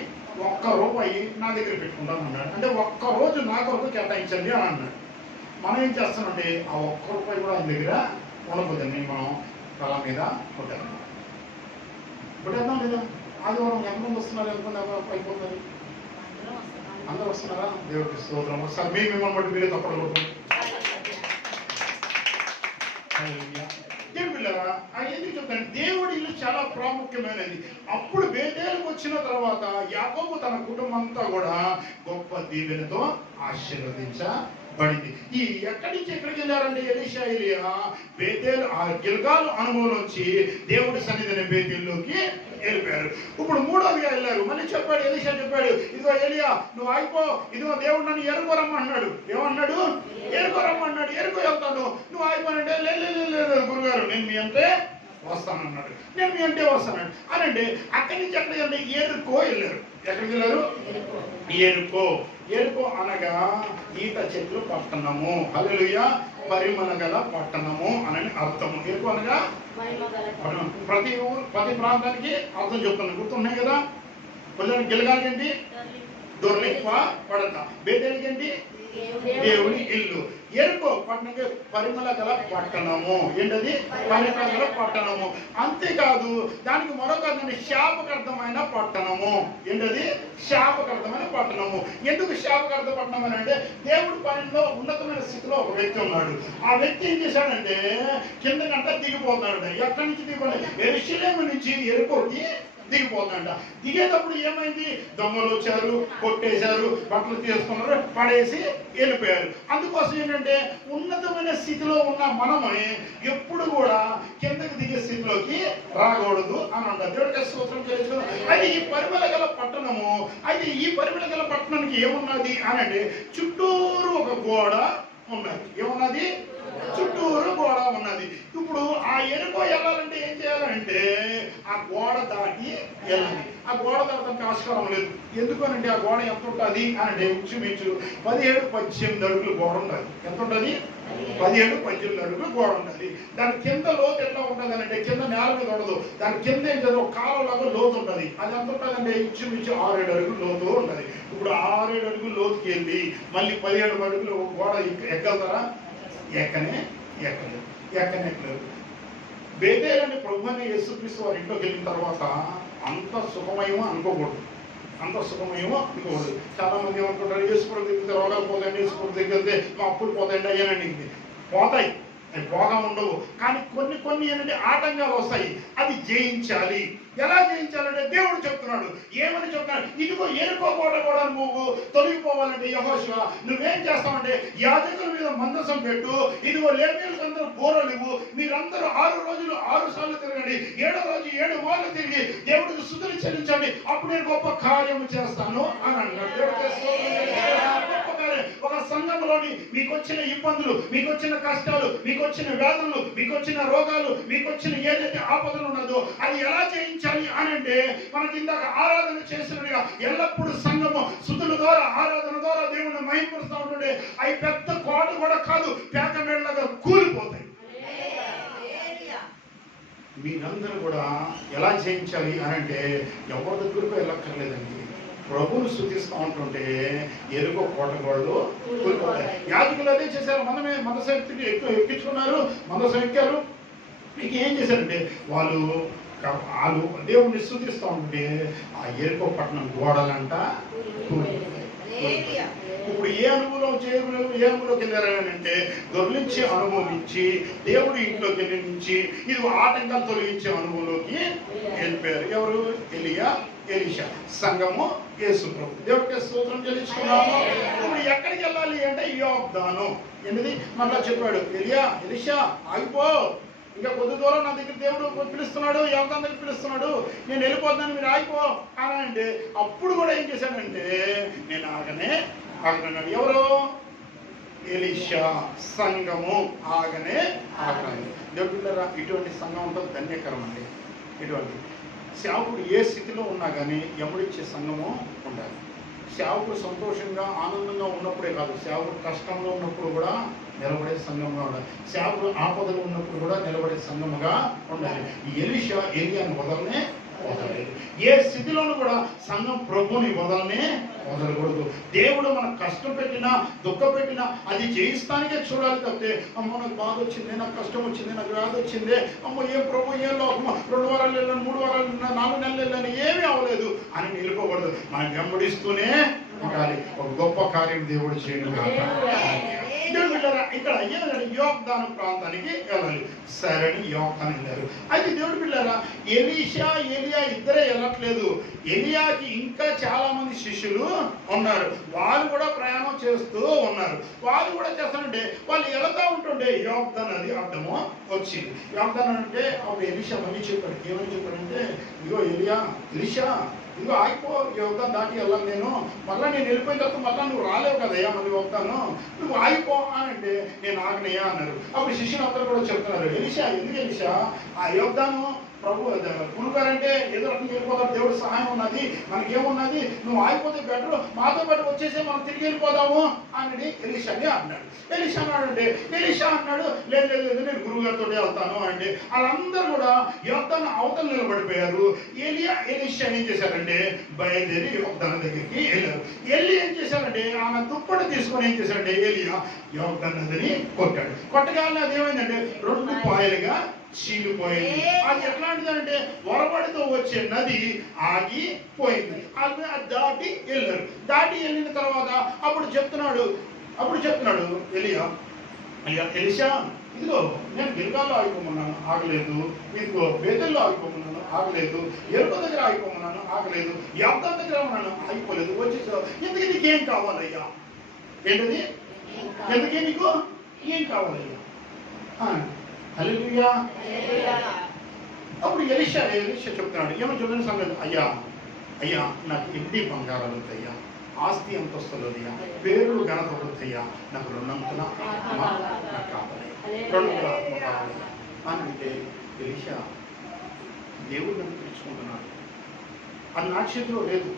1 రూపాయి నా దగ్గర పెట్టుకుంటాను అన్నాడు. అంటే 1 రోజు నా కొరకు కేటాయించండి అని అన్నాడు. మనం ఏం చేస్తామంటే ఆ 1 రూపాయి కూడా ఆయన దగ్గర ఉండకపోతుంది. మనం తల మీద కొట్టాను. ఇప్పుడు వెళ్దాం లేదా? ఆదివారం ఎంతమంది వస్తున్నారు? ఎంతమంది అయిపోతున్నారు? అందరూ వస్తున్నారా? దేవుడికి స్తోత్రం. ఒకసారి మిమ్మల్ని బట్టి మీరే తప్పడం. దేవుడి పిల్లరా, ఎందుకు చెప్తాను, దేవుడి ఇల్లు చాలా ప్రాముఖ్యమైనది. అప్పుడు బేతేలుకు వచ్చిన తర్వాత యాకోబు తన కుటుంబం అంతా కూడా గొప్ప దీవెనతో ఆశీర్వదించబడింది. ఈ ఎక్కడి నుంచి ఎక్కడికి వెళ్ళారంటే ఎలీషా ఎలియా బేతేలు ఆ గిల్గాలు అనుభవం నుంచి దేవుడి సన్నిధిని బేతేల్లోకి వెళ్ళిపోయారు. ఇప్పుడు మూడోదిగా వెళ్ళారు. మళ్ళీ చెప్పాడు, ఎలీషా చెప్పాడు, ఇదిగో ఎలియా నువ్వు ఆగిపో, ఇదిగో దేవుడు నన్ను ఎరుకోరమ్మన్నాడు. ఏమన్నాడు? ఎరుకోరమ్మన్నాడు. ఎరుకో వెళ్తాను, నువ్వు ఆగిపోనంటే లేదు గురుగారు నేను మీ అంటే వస్తానన్నాడు. నేను మీ అంటే వస్తాను అనంటే అక్కడి నుంచి ఎక్కడికి వెళ్ళి ఎరుకో వెళ్ళారు. ఎక్కడికి వెళ్ళారు? ఎరుకో. ఎరుకో అనగా ఈత చెట్లు పట్టణము. హల్లెలూయా. పరిమళ గల పట్టణము అని అర్థము. ఎరుకో అనగా ప్రతి ఊరు ప్రతి ప్రాంతానికి అర్థం చెప్తున్నాను, గుర్తున్నాయి కదా. కొంచెం గిలగాలి ఏంటి? దొర్లిప్ప పడత. బేతేలికి ఏంటి? దేవుని ఇల్లు. ఎరుకో పట్టణంగా పరిమళ గల పట్టణము. ఏంటది? పరిమళ గల పట్టణము. అంతేకాదు దానికి మరొక శాపకర్థమైన పట్టణము. ఏంటది? శాపకర్థమైన పట్టణము. ఎందుకు శాపకర్థ పట్టణం అని అంటే దేవుడి పనిలో ఉన్నతమైన స్థితిలో ఒక వ్యక్తి ఉన్నాడు. ఆ వ్యక్తి ఏం చేశాడంటే కిందకంట దిగిపోతున్నాడు. ఎక్కడి నుంచి దిగిపోయాడు? యెరూషలేము నుంచి ఎరుకోకి దిగిపోతుందంట. దిగేటప్పుడు ఏమైంది? దొంగలు వచ్చారు, కొట్టేశారు, బట్టలు తీసుకున్నారు, పడేసి వెళ్ళిపోయారు. అందుకోసం ఏంటంటే ఉన్నతమైన స్థితిలో ఉన్న మనమే ఎప్పుడు కూడా కిందకి దిగే స్థితిలోకి రాకూడదు అని అంటారు. దేవుడికి స్తోత్రం తెలుసు. అది ఈ పరిమళ గల పట్టణము. అయితే ఈ పరిమళ గల పట్టణానికి ఏమున్నది అని అంటే చుట్టూరు ఒక గోడ ఉన్నది. ఏమున్నది? చుట్టూరు గోడ ఉన్నది. ఇప్పుడు ఆ ఎరుకో వెళ్ళాలంటే ఏం చేయాలంటే ఆ గోడ దాటి వెళ్ళాలి. ఆ గోడ దాటడానికి ఆస్కారం లేదు. ఎందుకనంటే ఆ గోడ ఎంత ఉంటుంది అంటే ఇంచుమించు 17-18 అడుగులు గోడ ఉండాలి. ఎంత ఉంటుంది? 17-18 అడుగులు గోడ ఉండాలి. దాని కింద లోతు ఎట్లా ఉంటుంది అంటే కింద నేల మీద ఉండదు. దాని కింద ఏంటంటే ఒక కాలంలాగా లోతు ఉంటుంది. అది ఎంత ఉంటుంది? ఇంచుమించు 6-7 అడుగులు లోతు ఉంటుంది. ఇప్పుడు 6-7 అడుగులు లోతుకి వెళ్ళి మళ్ళీ 17 అడుగులు గోడ ఎక్కగలుగుతారా? ఎక్కలేదు. బేతేలని ప్రభువైన యేసుక్రీస్తు వారి ఇంట్లోకి వెళ్ళిన తర్వాత అంత సుఖమయమో అనుకోకూడదు. చాలా మంది ఏమనుకుంటారు, యేసుప్రభు దగ్గర రోగాలు పోతాయండి, యేసుప్రభు దగ్గర వెళ్తే మా అప్పులు పోతాయండి అయ్యానండి. పోతాయి, అవి పోగా ఉండవు. కానీ కొన్ని ఏంటంటే ఆటంకాలు వస్తాయి. అది జయించాలి. ఎలా జయించాలంటే దేవుడు చెప్తున్నాడు. ఏమని చెప్తున్నాడు? ఇదిగో ఎరుకో గోడ కూడా నువ్వు తొలగిపోవాలంటే యెహోషువ నువ్వేం చేస్తావంటే యాజకుల మీద మందసం పెట్టు, ఇదిగో లేవీయులకు అందరూ బోరలు ఇవ్వు, మీరందరూ 6 రోజులు 6 సార్లు తిరగండి, 7వ రోజు 7 మార్లు తిరిగి దేవుడికి స్తుతులు చెల్లించండి, అప్పుడు నేను గొప్ప కార్యము చేస్తాను అని అన్నాడు. ఒక సంఘంలోని మీకు వచ్చిన ఇబ్బందులు, మీకు వచ్చిన కష్టాలు, మీకు వచ్చిన వ్యాధులు, మీకు వచ్చిన రోగాలు, మీకు వచ్చిన ఏదైతే ఆపదలు ఉన్నదో అది ఎలా చేయించాలి అని అంటే మనకి ఇందాక ఆరాధన చేసినట్టుగా ఎల్లప్పుడూ సంఘము స్తుతుల ద్వారా ఆరాధన ద్వారా దేవుని మహిమపరుస్తూ ఉంటుండే అవి పెద్ద కోట కూడా కాదు, పేక మేడలాగా కూలిపోతాయి. మీరందరూ కూడా ఎలా చేయించాలి అని అంటే ఎవరి దగ్గరకు వెళ్ళక్కర్లేదండి. ప్రభువును స్తుతిస్తూ ఉంటుంటే ఎరుకో కోటగోళ్ళు కూలిపోతాయి. యాజకులు అదే చేశారు. మందసం ఎక్కించుకున్నారు, మందసం ఎక్కారు. మీకు ఏం చేశారంటే వాళ్ళు దేవుణ్ణి స్తుతిస్తూ ఉంటే ఆ ఎరుకో పట్టణం గోడలంట ఇప్పుడు ఏ అనుభవంలోకి వెళ్ళారంటే దొర్లించే అనుభవం ఇచ్చి దేవుడి ఇంట్లోకి వెళ్ళి నుంచి ఇది ఆటంకాలు తొలగించే అనుభవంలోకి వెళ్ళిపోయారు. ఎవరు? ఎలియా, ఎలీషా. సంఘము యేసుప్రభు. దేవుడికి స్తోత్రం చెల్లించుకున్నాము. ఇప్పుడు ఎక్కడికి వెళ్ళాలి అంటే యోర్దాను. ఏంటిది? మళ్ళా చెప్పాడు, ఎలియా, ఎలీషా ఆగిపో, ఇంకా కొద్ది దూరం నా దగ్గర దేవుడు పిలుస్తున్నాడు, యోర్దాను దగ్గర పిలుస్తున్నాడు, నేను వెళ్ళిపోతాను, మీరు ఆగిపో అని అంటే అప్పుడు కూడా ఏం చేశానంటే నేను ఆగనన్నాడు. ఎవరు? ఎలీషా. సంఘము ఆగనే ఆగలేదు. దేవుడు ఇటువంటి సంఘం ఉంటుంది ధన్యకరం అండి. ఇటువంటి సేవకుడు ఏ స్థితిలో ఉన్నా కానీ ఎముడిచ్చే సంఘము ఉండాలి. సేవకుడు సంతోషంగా ఆనందంగా ఉన్నప్పుడే కాదు, సేవకుడు కష్టంలో ఉన్నప్పుడు కూడా నిలబడే సంఘముగా ఉండాలి. సేవకుడు ఆపదలు ఉన్నప్పుడు కూడా నిలబడే సంఘముగా ఉండాలి. ఈ ఎలీషా ఏలియాను వదలలేదు. ఏ స్థితిలోనూ కూడా సంఘం ప్రభుని వదలకూడదు. దేవుడు మనకు కష్టం పెట్టినా దుఃఖం పెట్టినా అది జయిస్తానికే చూడాలి తప్పితే అమ్మో నాకు బాధ వచ్చింది, నాకు కష్టం వచ్చింది, నాకు వ్యాధి వచ్చింది, అమ్మో ఏం ప్రభు ఏం లోకమో 2 వారాలు వెళ్ళాను, 3 వారాలు 4 నెలలు వెళ్ళాను, ఏమీ అవ్వలేదు అని నిలుపకూడదు. మనం వెంబడిస్తూనే ఉండాలి. ఒక గొప్ప కార్యం దేవుడు చేయను కాక. దేవుడు బిడ్డలారా, ఇక్కడ ఏమన్నాడు? యోగ్దాను ప్రాంతానికి వెళ్ళాలి. సరే అని యోగ్దాను వెళ్ళారు. అయితే దేవుడు బిడ్డలారా, ఎలీషా ఎలియా ఇద్దరే వెళ్ళట్లేదు. ఎలియాకి ఇంకా చాలా మంది శిష్యులు ఉన్నారు. వాళ్ళు కూడా ప్రయాణం చేస్తూ ఉన్నారు. వాళ్ళు కూడా చేస్తానంటే వాళ్ళు వెళతా ఉంటుండే యోగ్దాన్ అది అర్థము వచ్చింది. యోగ్దాన్ అంటే అప్పుడు ఎలీషా మళ్ళీ చెప్పాడు. ఏమని చెప్పాడంటే, ఇగో ఎలీషా ఇదిగో ఆగిపో, యోగ్దాన్ దాటి వెళ్ళాను నేను. మళ్ళీ నేను వెళ్ళిపోయిన తర్వాత మళ్ళీ నువ్వు రాలేవు కదయ్యా, మళ్ళీ వస్తాను, నువ్వు ఆగిపో అని అంటే నేను ఆగనయ్యా అన్నారు. అప్పుడు శిష్యులు అందరూ కూడా చెప్తున్నారు, ఎలీషా ఎందుకు ఎలీషా ఆ యోగ్దాను ప్రభు గురుగారంటే ఏదో రకంగా వెళ్ళిపోతారు, దేవుడు సహాయం ఉన్నది, మనకేమున్నది, నువ్వు ఆగిపోతే బెటర్, మాతో పాటు వచ్చేసి మనం తిరిగి వెళ్ళిపోదాము అని ఎలీషాని అన్నాడు. ఎలీషా అన్నాడు లేదు లేదు లేదు నేను గురువుగారితో వెళ్తాను అంటే వాళ్ళందరూ కూడా యోగ్దాను అవతల నిలబడిపోయారు. ఎలీషా ఏం చేశారంటే బయలుదేరి యోగ్దాను దగ్గరికి వెళ్ళారు. వెళ్ళి ఏం చేశారంటే ఆమె దుప్పటి తీసుకొని ఏం చేశారంటే ఎలియా యోగ్దాను నదిని కొట్టాడు. కొట్టగానే అది ఏమైందంటే 2 పాయలుగా చీలిపోయింది. అది ఎట్లాంటిదంటే వరబడితో వచ్చే నది ఆగిపోయింది. అది దాటి వెళ్ళారు. దాటి వెళ్ళిన తర్వాత అప్పుడు చెప్తున్నాడు ఎలీషా ఇదిగో నేను గిల్గాల్లో ఆగిపోమన్నాను, ఆగలేదు. ఇదిగో బేతల్లో ఆగిపోమన్నాను, ఆగలేదు. ఎరుక దగ్గర ఆగిపోమన్నాను, ఆగలేదు. యోగ్దాను దగ్గర ఉన్నాను, ఆగిపోలేదు. వచ్చేసావు. ఎందుకు నీకేం కావాలయ్యా? ఏంటది? ఎందుకే నీకు ఏం కావాలయ్యా? హల్లెలూయా. అప్పుడు ఎలీషా చెప్తున్నాడు, ఏమో చూడండి సంగతి, అయ్యా నాకు ఎన్ని బంగారాలు వద్దయ్యా, ఆస్తి అంతస్తులు వద్దయ్యా, పేరు ఘనత వద్దయ్యా, నాకు 2 అంతల నాకు కావాలి, 2 ఆత్మ కావాలి అని అంటే ఎలీషా దేవుడు నన్ను పిలుచుకుంటున్నాడు. అది నా చేతిలో లేదు,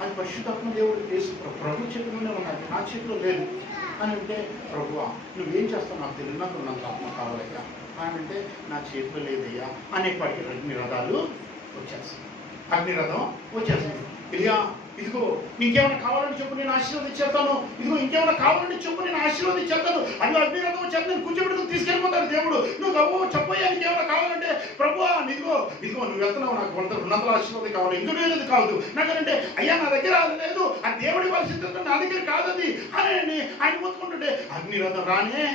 అది పరిశుద్ధాత్మ దేవుడు ప్రభు చేతిలోనే ఉన్నది, నా చేతిలో లేదు అని అంటే, ప్రభువా నువ్వేం చేస్తావు నాకు తెలియదు, నాకు 2 ఆత్మ కావాలయ్యా అని అంటే నా చేతిలో లేదయ్యా అనేప్పటికీ అగ్నిరథం వచ్చేస్తుంది. ఇదిగో ఇంకేమైనా కావాలని చెప్పు నేను ఆశీర్వదించేస్తాను, ఇదిగో ఇంకేమైనా కావాలని చెప్పు నేను ఆశీర్వదించేస్తాను. అది అగ్నిరథం వచ్చేది, నేను కూర్చోబెట్టుకుని తీసుకెళ్ళిపోతాను దేవుడు. నువ్వు చెప్పయ్యా ఇంకేమైనా కావాలంటే, ప్రభువా ఇదిగో నువ్వు వెళ్తున్నావు, నాకు 2 ఆశీర్వాదం కావాలి, ఇందులో ఏది కావద్దు నాకంటే, అయ్యా నా దగ్గర అది లేదు, ఆ దేవుడి పరిస్థితి నా దగ్గర కాదు అది అని ఆయన మొత్తుకుంటుంటే అగ్నిరథం రానే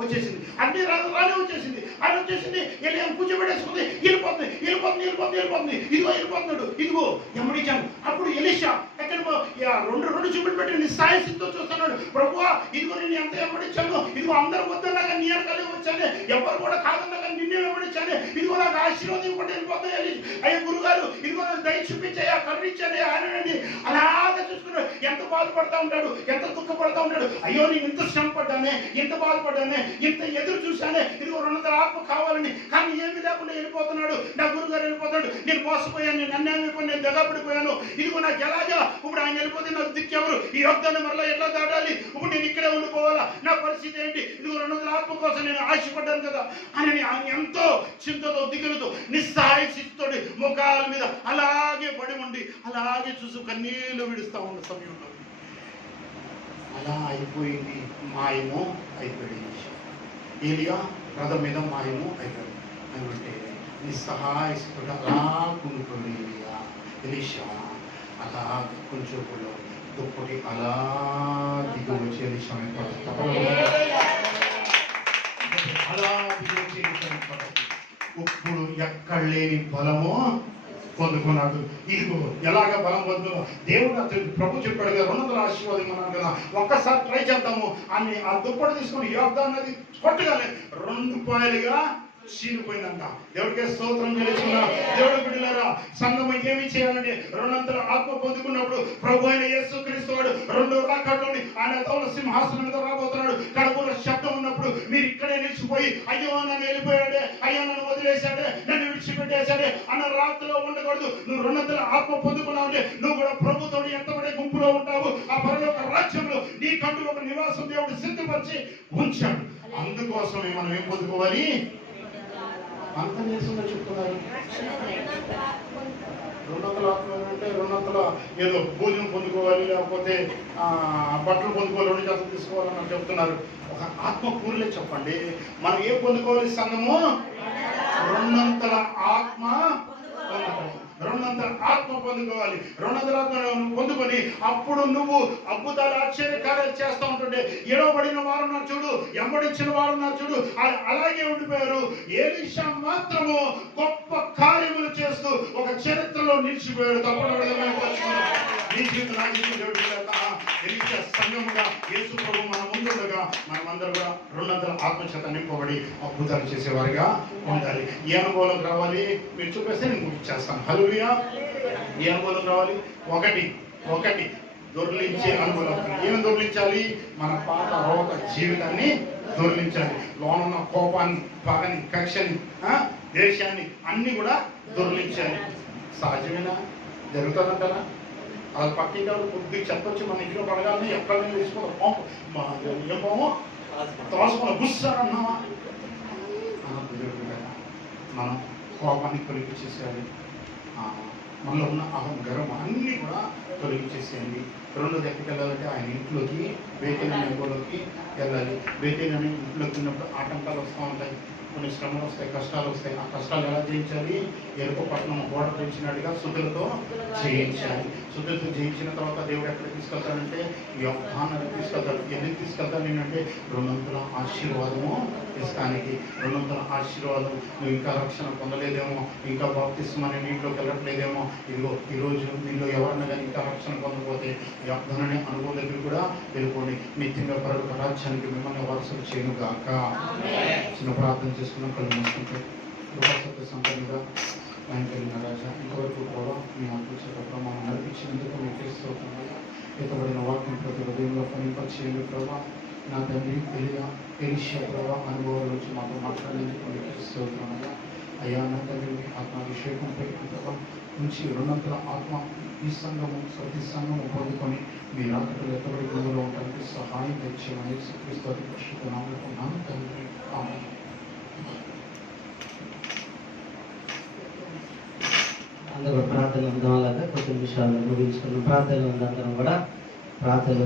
వచ్చేసింది. అన్ని రానే వచ్చేసింది. అది వచ్చేసింది, వెళ్ళి కూర్చోబెట్టేసుకుంది, వెళ్ళిపోతుంది. ఇదిగో వెళ్ళిపోతున్నాడు, ఇదిగో ఎమ్మడిచ్చాను. అప్పుడు ఎలీషా ఎక్కడ 2 చూపులు పెట్టి నిస్సాయసితో చూస్తున్నాడు. ప్రభువా ఇదిగో నేను ఎంత ఎమ్మడిచ్చాను, ఇదిగో అందరూ వద్దన్నా కానీ నీ కలిగి వచ్చానే, ఎవరు కూడా కాదన్నా కానీ నిన్నే వెంబడించానే, ఇదిగో నాకు ఆశీర్వాదం ఇవ్వకుండా వెళ్ళిపోతాయి. అయ్యా గురుగారు ఇదిగో నాకు దయ చూపించాయా, కరుణించానే ఆయనని అలాగే చూస్తున్నాడు. ఎంత బాధపడతా ఉంటాడు, ఎంత దుఃఖపడతా ఉంటాడు. అయ్యో నేను ఇంత శ్రమ పడ్డానే, ఇంత బాధపడ్డానే, ఇంత ఎదురు చూశానే, ఇదిగో 2 ఆత్మ కావాలని, కానీ ఏమీ లేకుండా వెళ్ళిపోతున్నాడు. నా గురుగారు వెళ్ళిపోతాడు, నేను మోసపోయాను, నేను అన్యాయమైపోయాను, నేను దగాపడిపోయాను. ఇదిగో నాకు ఎలాగా ఇప్పుడు ఆయన వెళ్ళిపోతే నాకు దిక్కెవరు? ఈ యోగ్దాన్ని మరలా ఎట్లా దాటాలి? ఇప్పుడు నేను ఇక్కడే ఉండిపోవాలా? నా పరిస్థితి ఏంటి? ఇదిగో 2 ఆత్మ కోసం నేను ఆశపడ్డాను కదా అని ఆయన ఎంతో చింతతో దిగులుతో నిస్సహాయ స్థితితోటి ముఖాల మీద అలాగే పడి ఉండి అలాగే చూసి కన్నీళ్లు విడుస్తా ఉన్న సమయంలో అలా అయిపోయింది. మాయమో అయిపోయింది. ఏలియా రథం మీద మాయము అయిపోయింది. అంటే నిస్సహాయ స్థితితో అలా కుంగిపోయి ఎలీషా అలా కొంచెం దుప్పటి అలా దిగి వచ్చే ఎలీషా అలా దిగి వచ్చే ఇప్పుడు ఎక్కడ లేని బలము పొందుకున్నాడు. ఇదిగో ఎలాగ బలం పొందుకున్నాడు దేవుడు ప్రభు చెప్పాడు కదా, 2 ఆశీర్వాదం అన్నాడు కదా, ఒక్కసారి ట్రై చేద్దాము అని ఆ దుప్పటి తీసుకుని యోగ్దాన్ నది కొట్టగానే 2 పాయలుగా చీలిపోయిందంట. దేవుడికే స్తోత్రం తెలుసుకున్నా. దేవుడు బిడ్డలారా, సంఘం ఏమి చేయాలంటే 2 ఆత్మ పొందుకున్నప్పుడు ప్రభు అయిన యేసుక్రీస్తు వాడు 2 రాకడలోని ఆయన తోల సింహాసనం మీద రాబోతున్నాడు. కడుపులో శబ్దం ఉన్నప్పుడు మీరు ఇక్కడే నిలిచిపోయి అయ్యో నన్ను వెళ్ళిపోయాడే, అయ్యో నన్ను వదిలేశాడే, నన్ను విడిచిపెట్టేశాడే అన్న రాత్రిలో ఉండకూడదు. నువ్వు 2 ఆత్మ పొందుకున్నావు అంటే నువ్వు కూడా ప్రభుతో ఎంతబడే గుంపులో ఉంటావు. ఆ పరలోక రాజ్యంలో నీ కంటూ ఒక నివాసం దేవుడు సిద్ధపరిచి ఉంచాడు. అందుకోసమే మనం ఏం పొందుకోవాలి? అంత దేశంలో చెప్తున్నారు 2 ఆత్మ అంటే 2 ఏదో భోజనం పొందుకోవాలి, లేకపోతే బట్టలు పొందుకోవాలి, 2 జాతలు తీసుకోవాలని చెప్తున్నారు. ఒక ఆత్మ కూరలే చెప్పండి. మనం ఏం పొందుకోవాలి? సంఘము 2 ఆత్మ రెండంతల ఆత్మ పొందుకోవాలి. రెండంతల ఆత్మ నువ్వు పొందుకొని అప్పుడు నువ్వు అద్భుతాలు ఆశ్చర్యకార్యాలు చేస్తూ ఉంటుంటే ఎడవబడిన వారు ఉన్నారు చూడు, ఎంబడించిన వారు ఉన్నారు చూడు, అలాగే ఉండిపోయారు. ఎలీషా మాత్రము గొప్ప కార్యములు చేస్తూ ఒక చరిత్రలో నిలిచిపోయాడు. తప్పకుండా నీ జీవితం నా జీవితం ఎలీషా సంఘముగా యేసు ప్రభు మన ముందుగా మనమందరూ కూడా రెండంతల ఆత్మచేత నింపబడి అద్భుతాలు చేసేవారిగా ఉండాలి. ఏ అనుభవంలోకి రావాలి మీరు చూపేస్తే నేను గుర్తించేస్తాను. హల్లెలూయా. ఏ అనుభవంలోకి రావాలి? ఒకటి దొర్లించే అనుభవం. ఏమి దొర్లించాలి? మన పాత రోగ జీవితాన్ని దొర్లించాలి. లోనున్న కోపాన్ని, పగని, కక్షని, దేశాన్ని అన్ని కూడా దొర్లించాలి. సహజమేనా? జరుగుతుందంటారా? అది పక్కింటి కొద్ది చెప్పొచ్చు మన ఇంట్లో పడగానే ఎక్కడ తీసుకోవాలి ఏమో తోసుకున్న గుస్సారన్నావా? మనం కోపాన్ని తొలగించేసేయాలి. మనలో ఉన్న అహంకారం అన్నీ కూడా తొలగించేసేయండి. రెండోది ఎక్కడికి వెళ్ళాలంటే ఆయన ఇంట్లోకి, బేతేలు అనే ఇంట్లోకి వెళ్ళాలి. బేతేలు అనే ఇంట్లోకి ఉన్నప్పుడు ఆటంకాలు వస్తూ ఉంటాయి, కొన్ని శ్రమలు వస్తాయి, కష్టాలు వస్తాయి. ఆ కష్టాలు ఎలా జయించాలి? ఎరుపు పట్టణం గోడ పెంచినట్టుగా శుద్ధులతో జయించాలి. శుద్ధులతో జయించిన తర్వాత దేవుడు ఎక్కడికి తీసుకెళ్తాడంటే యోగ్యానికి తీసుకెళ్తాడు. ఎందుకు తీసుకెళ్తాడు ఏంటంటే రెండంతల ఆశీర్వాదము ఇస్తానికి. రెండంతల ఆశీర్వాదం. నువ్వు ఇంకా రక్షణ పొందలేదేమో, ఇంకా బాప్తిస్మం అనే నీటిలోకి వెళ్ళట్లేదేమో, ఇదిగో ఈరోజు మీలో ఎవరన్నా కానీ ఇంకా రక్షణ పొందకపోతే యోగ్యం అనే అనుభవం దగ్గర కూడా వెళ్ళిపోండి. నిత్యంగా పరలోక రాజ్యానికి మిమ్మల్ని వారసులు చేయను గాక. చిన్న ప్రార్థన చేసుకున్న కళ్ళు మూసుకుంటే కృపాసత్య సంపన్నుగా ఆయన కలిగిన రాజా, ఇంతవరకు కూడా మీ ఆత్మచేత మమ్మల్ని నడిపించినందుకు మీకు ఇస్తున్నాను. ఎత్తబడిన వాక్యం ప్రతి హృదయంలో ఫలింపచేయండి ప్రభా. నా తండ్రి ఎలీషా ప్రభా అనుభవాల నుంచి మాతో మాట్లాడేందుకు మీకు ఇస్తున్నాను. అయ్యా నా తండ్రి ఆత్మాభిషేకంపై నుంచి రెండంతల ఆత్మ ఈ సంఘము ప్రతి సంఘము పొందుకొని మీ రాకటలు ఎత్తబడి గురువులో ఉండడానికి సహాయం తెచ్చేయమని యేసుక్రీస్తు పరిశుద్ధ నామమున తండ్రి ఆమేన్. అందరూ ప్రార్థన ఉందాం. అలాగా కొద్ది నిమిషాలు ముగించుకున్న ప్రార్థనలు అందరం కూడా ప్రార్థనలు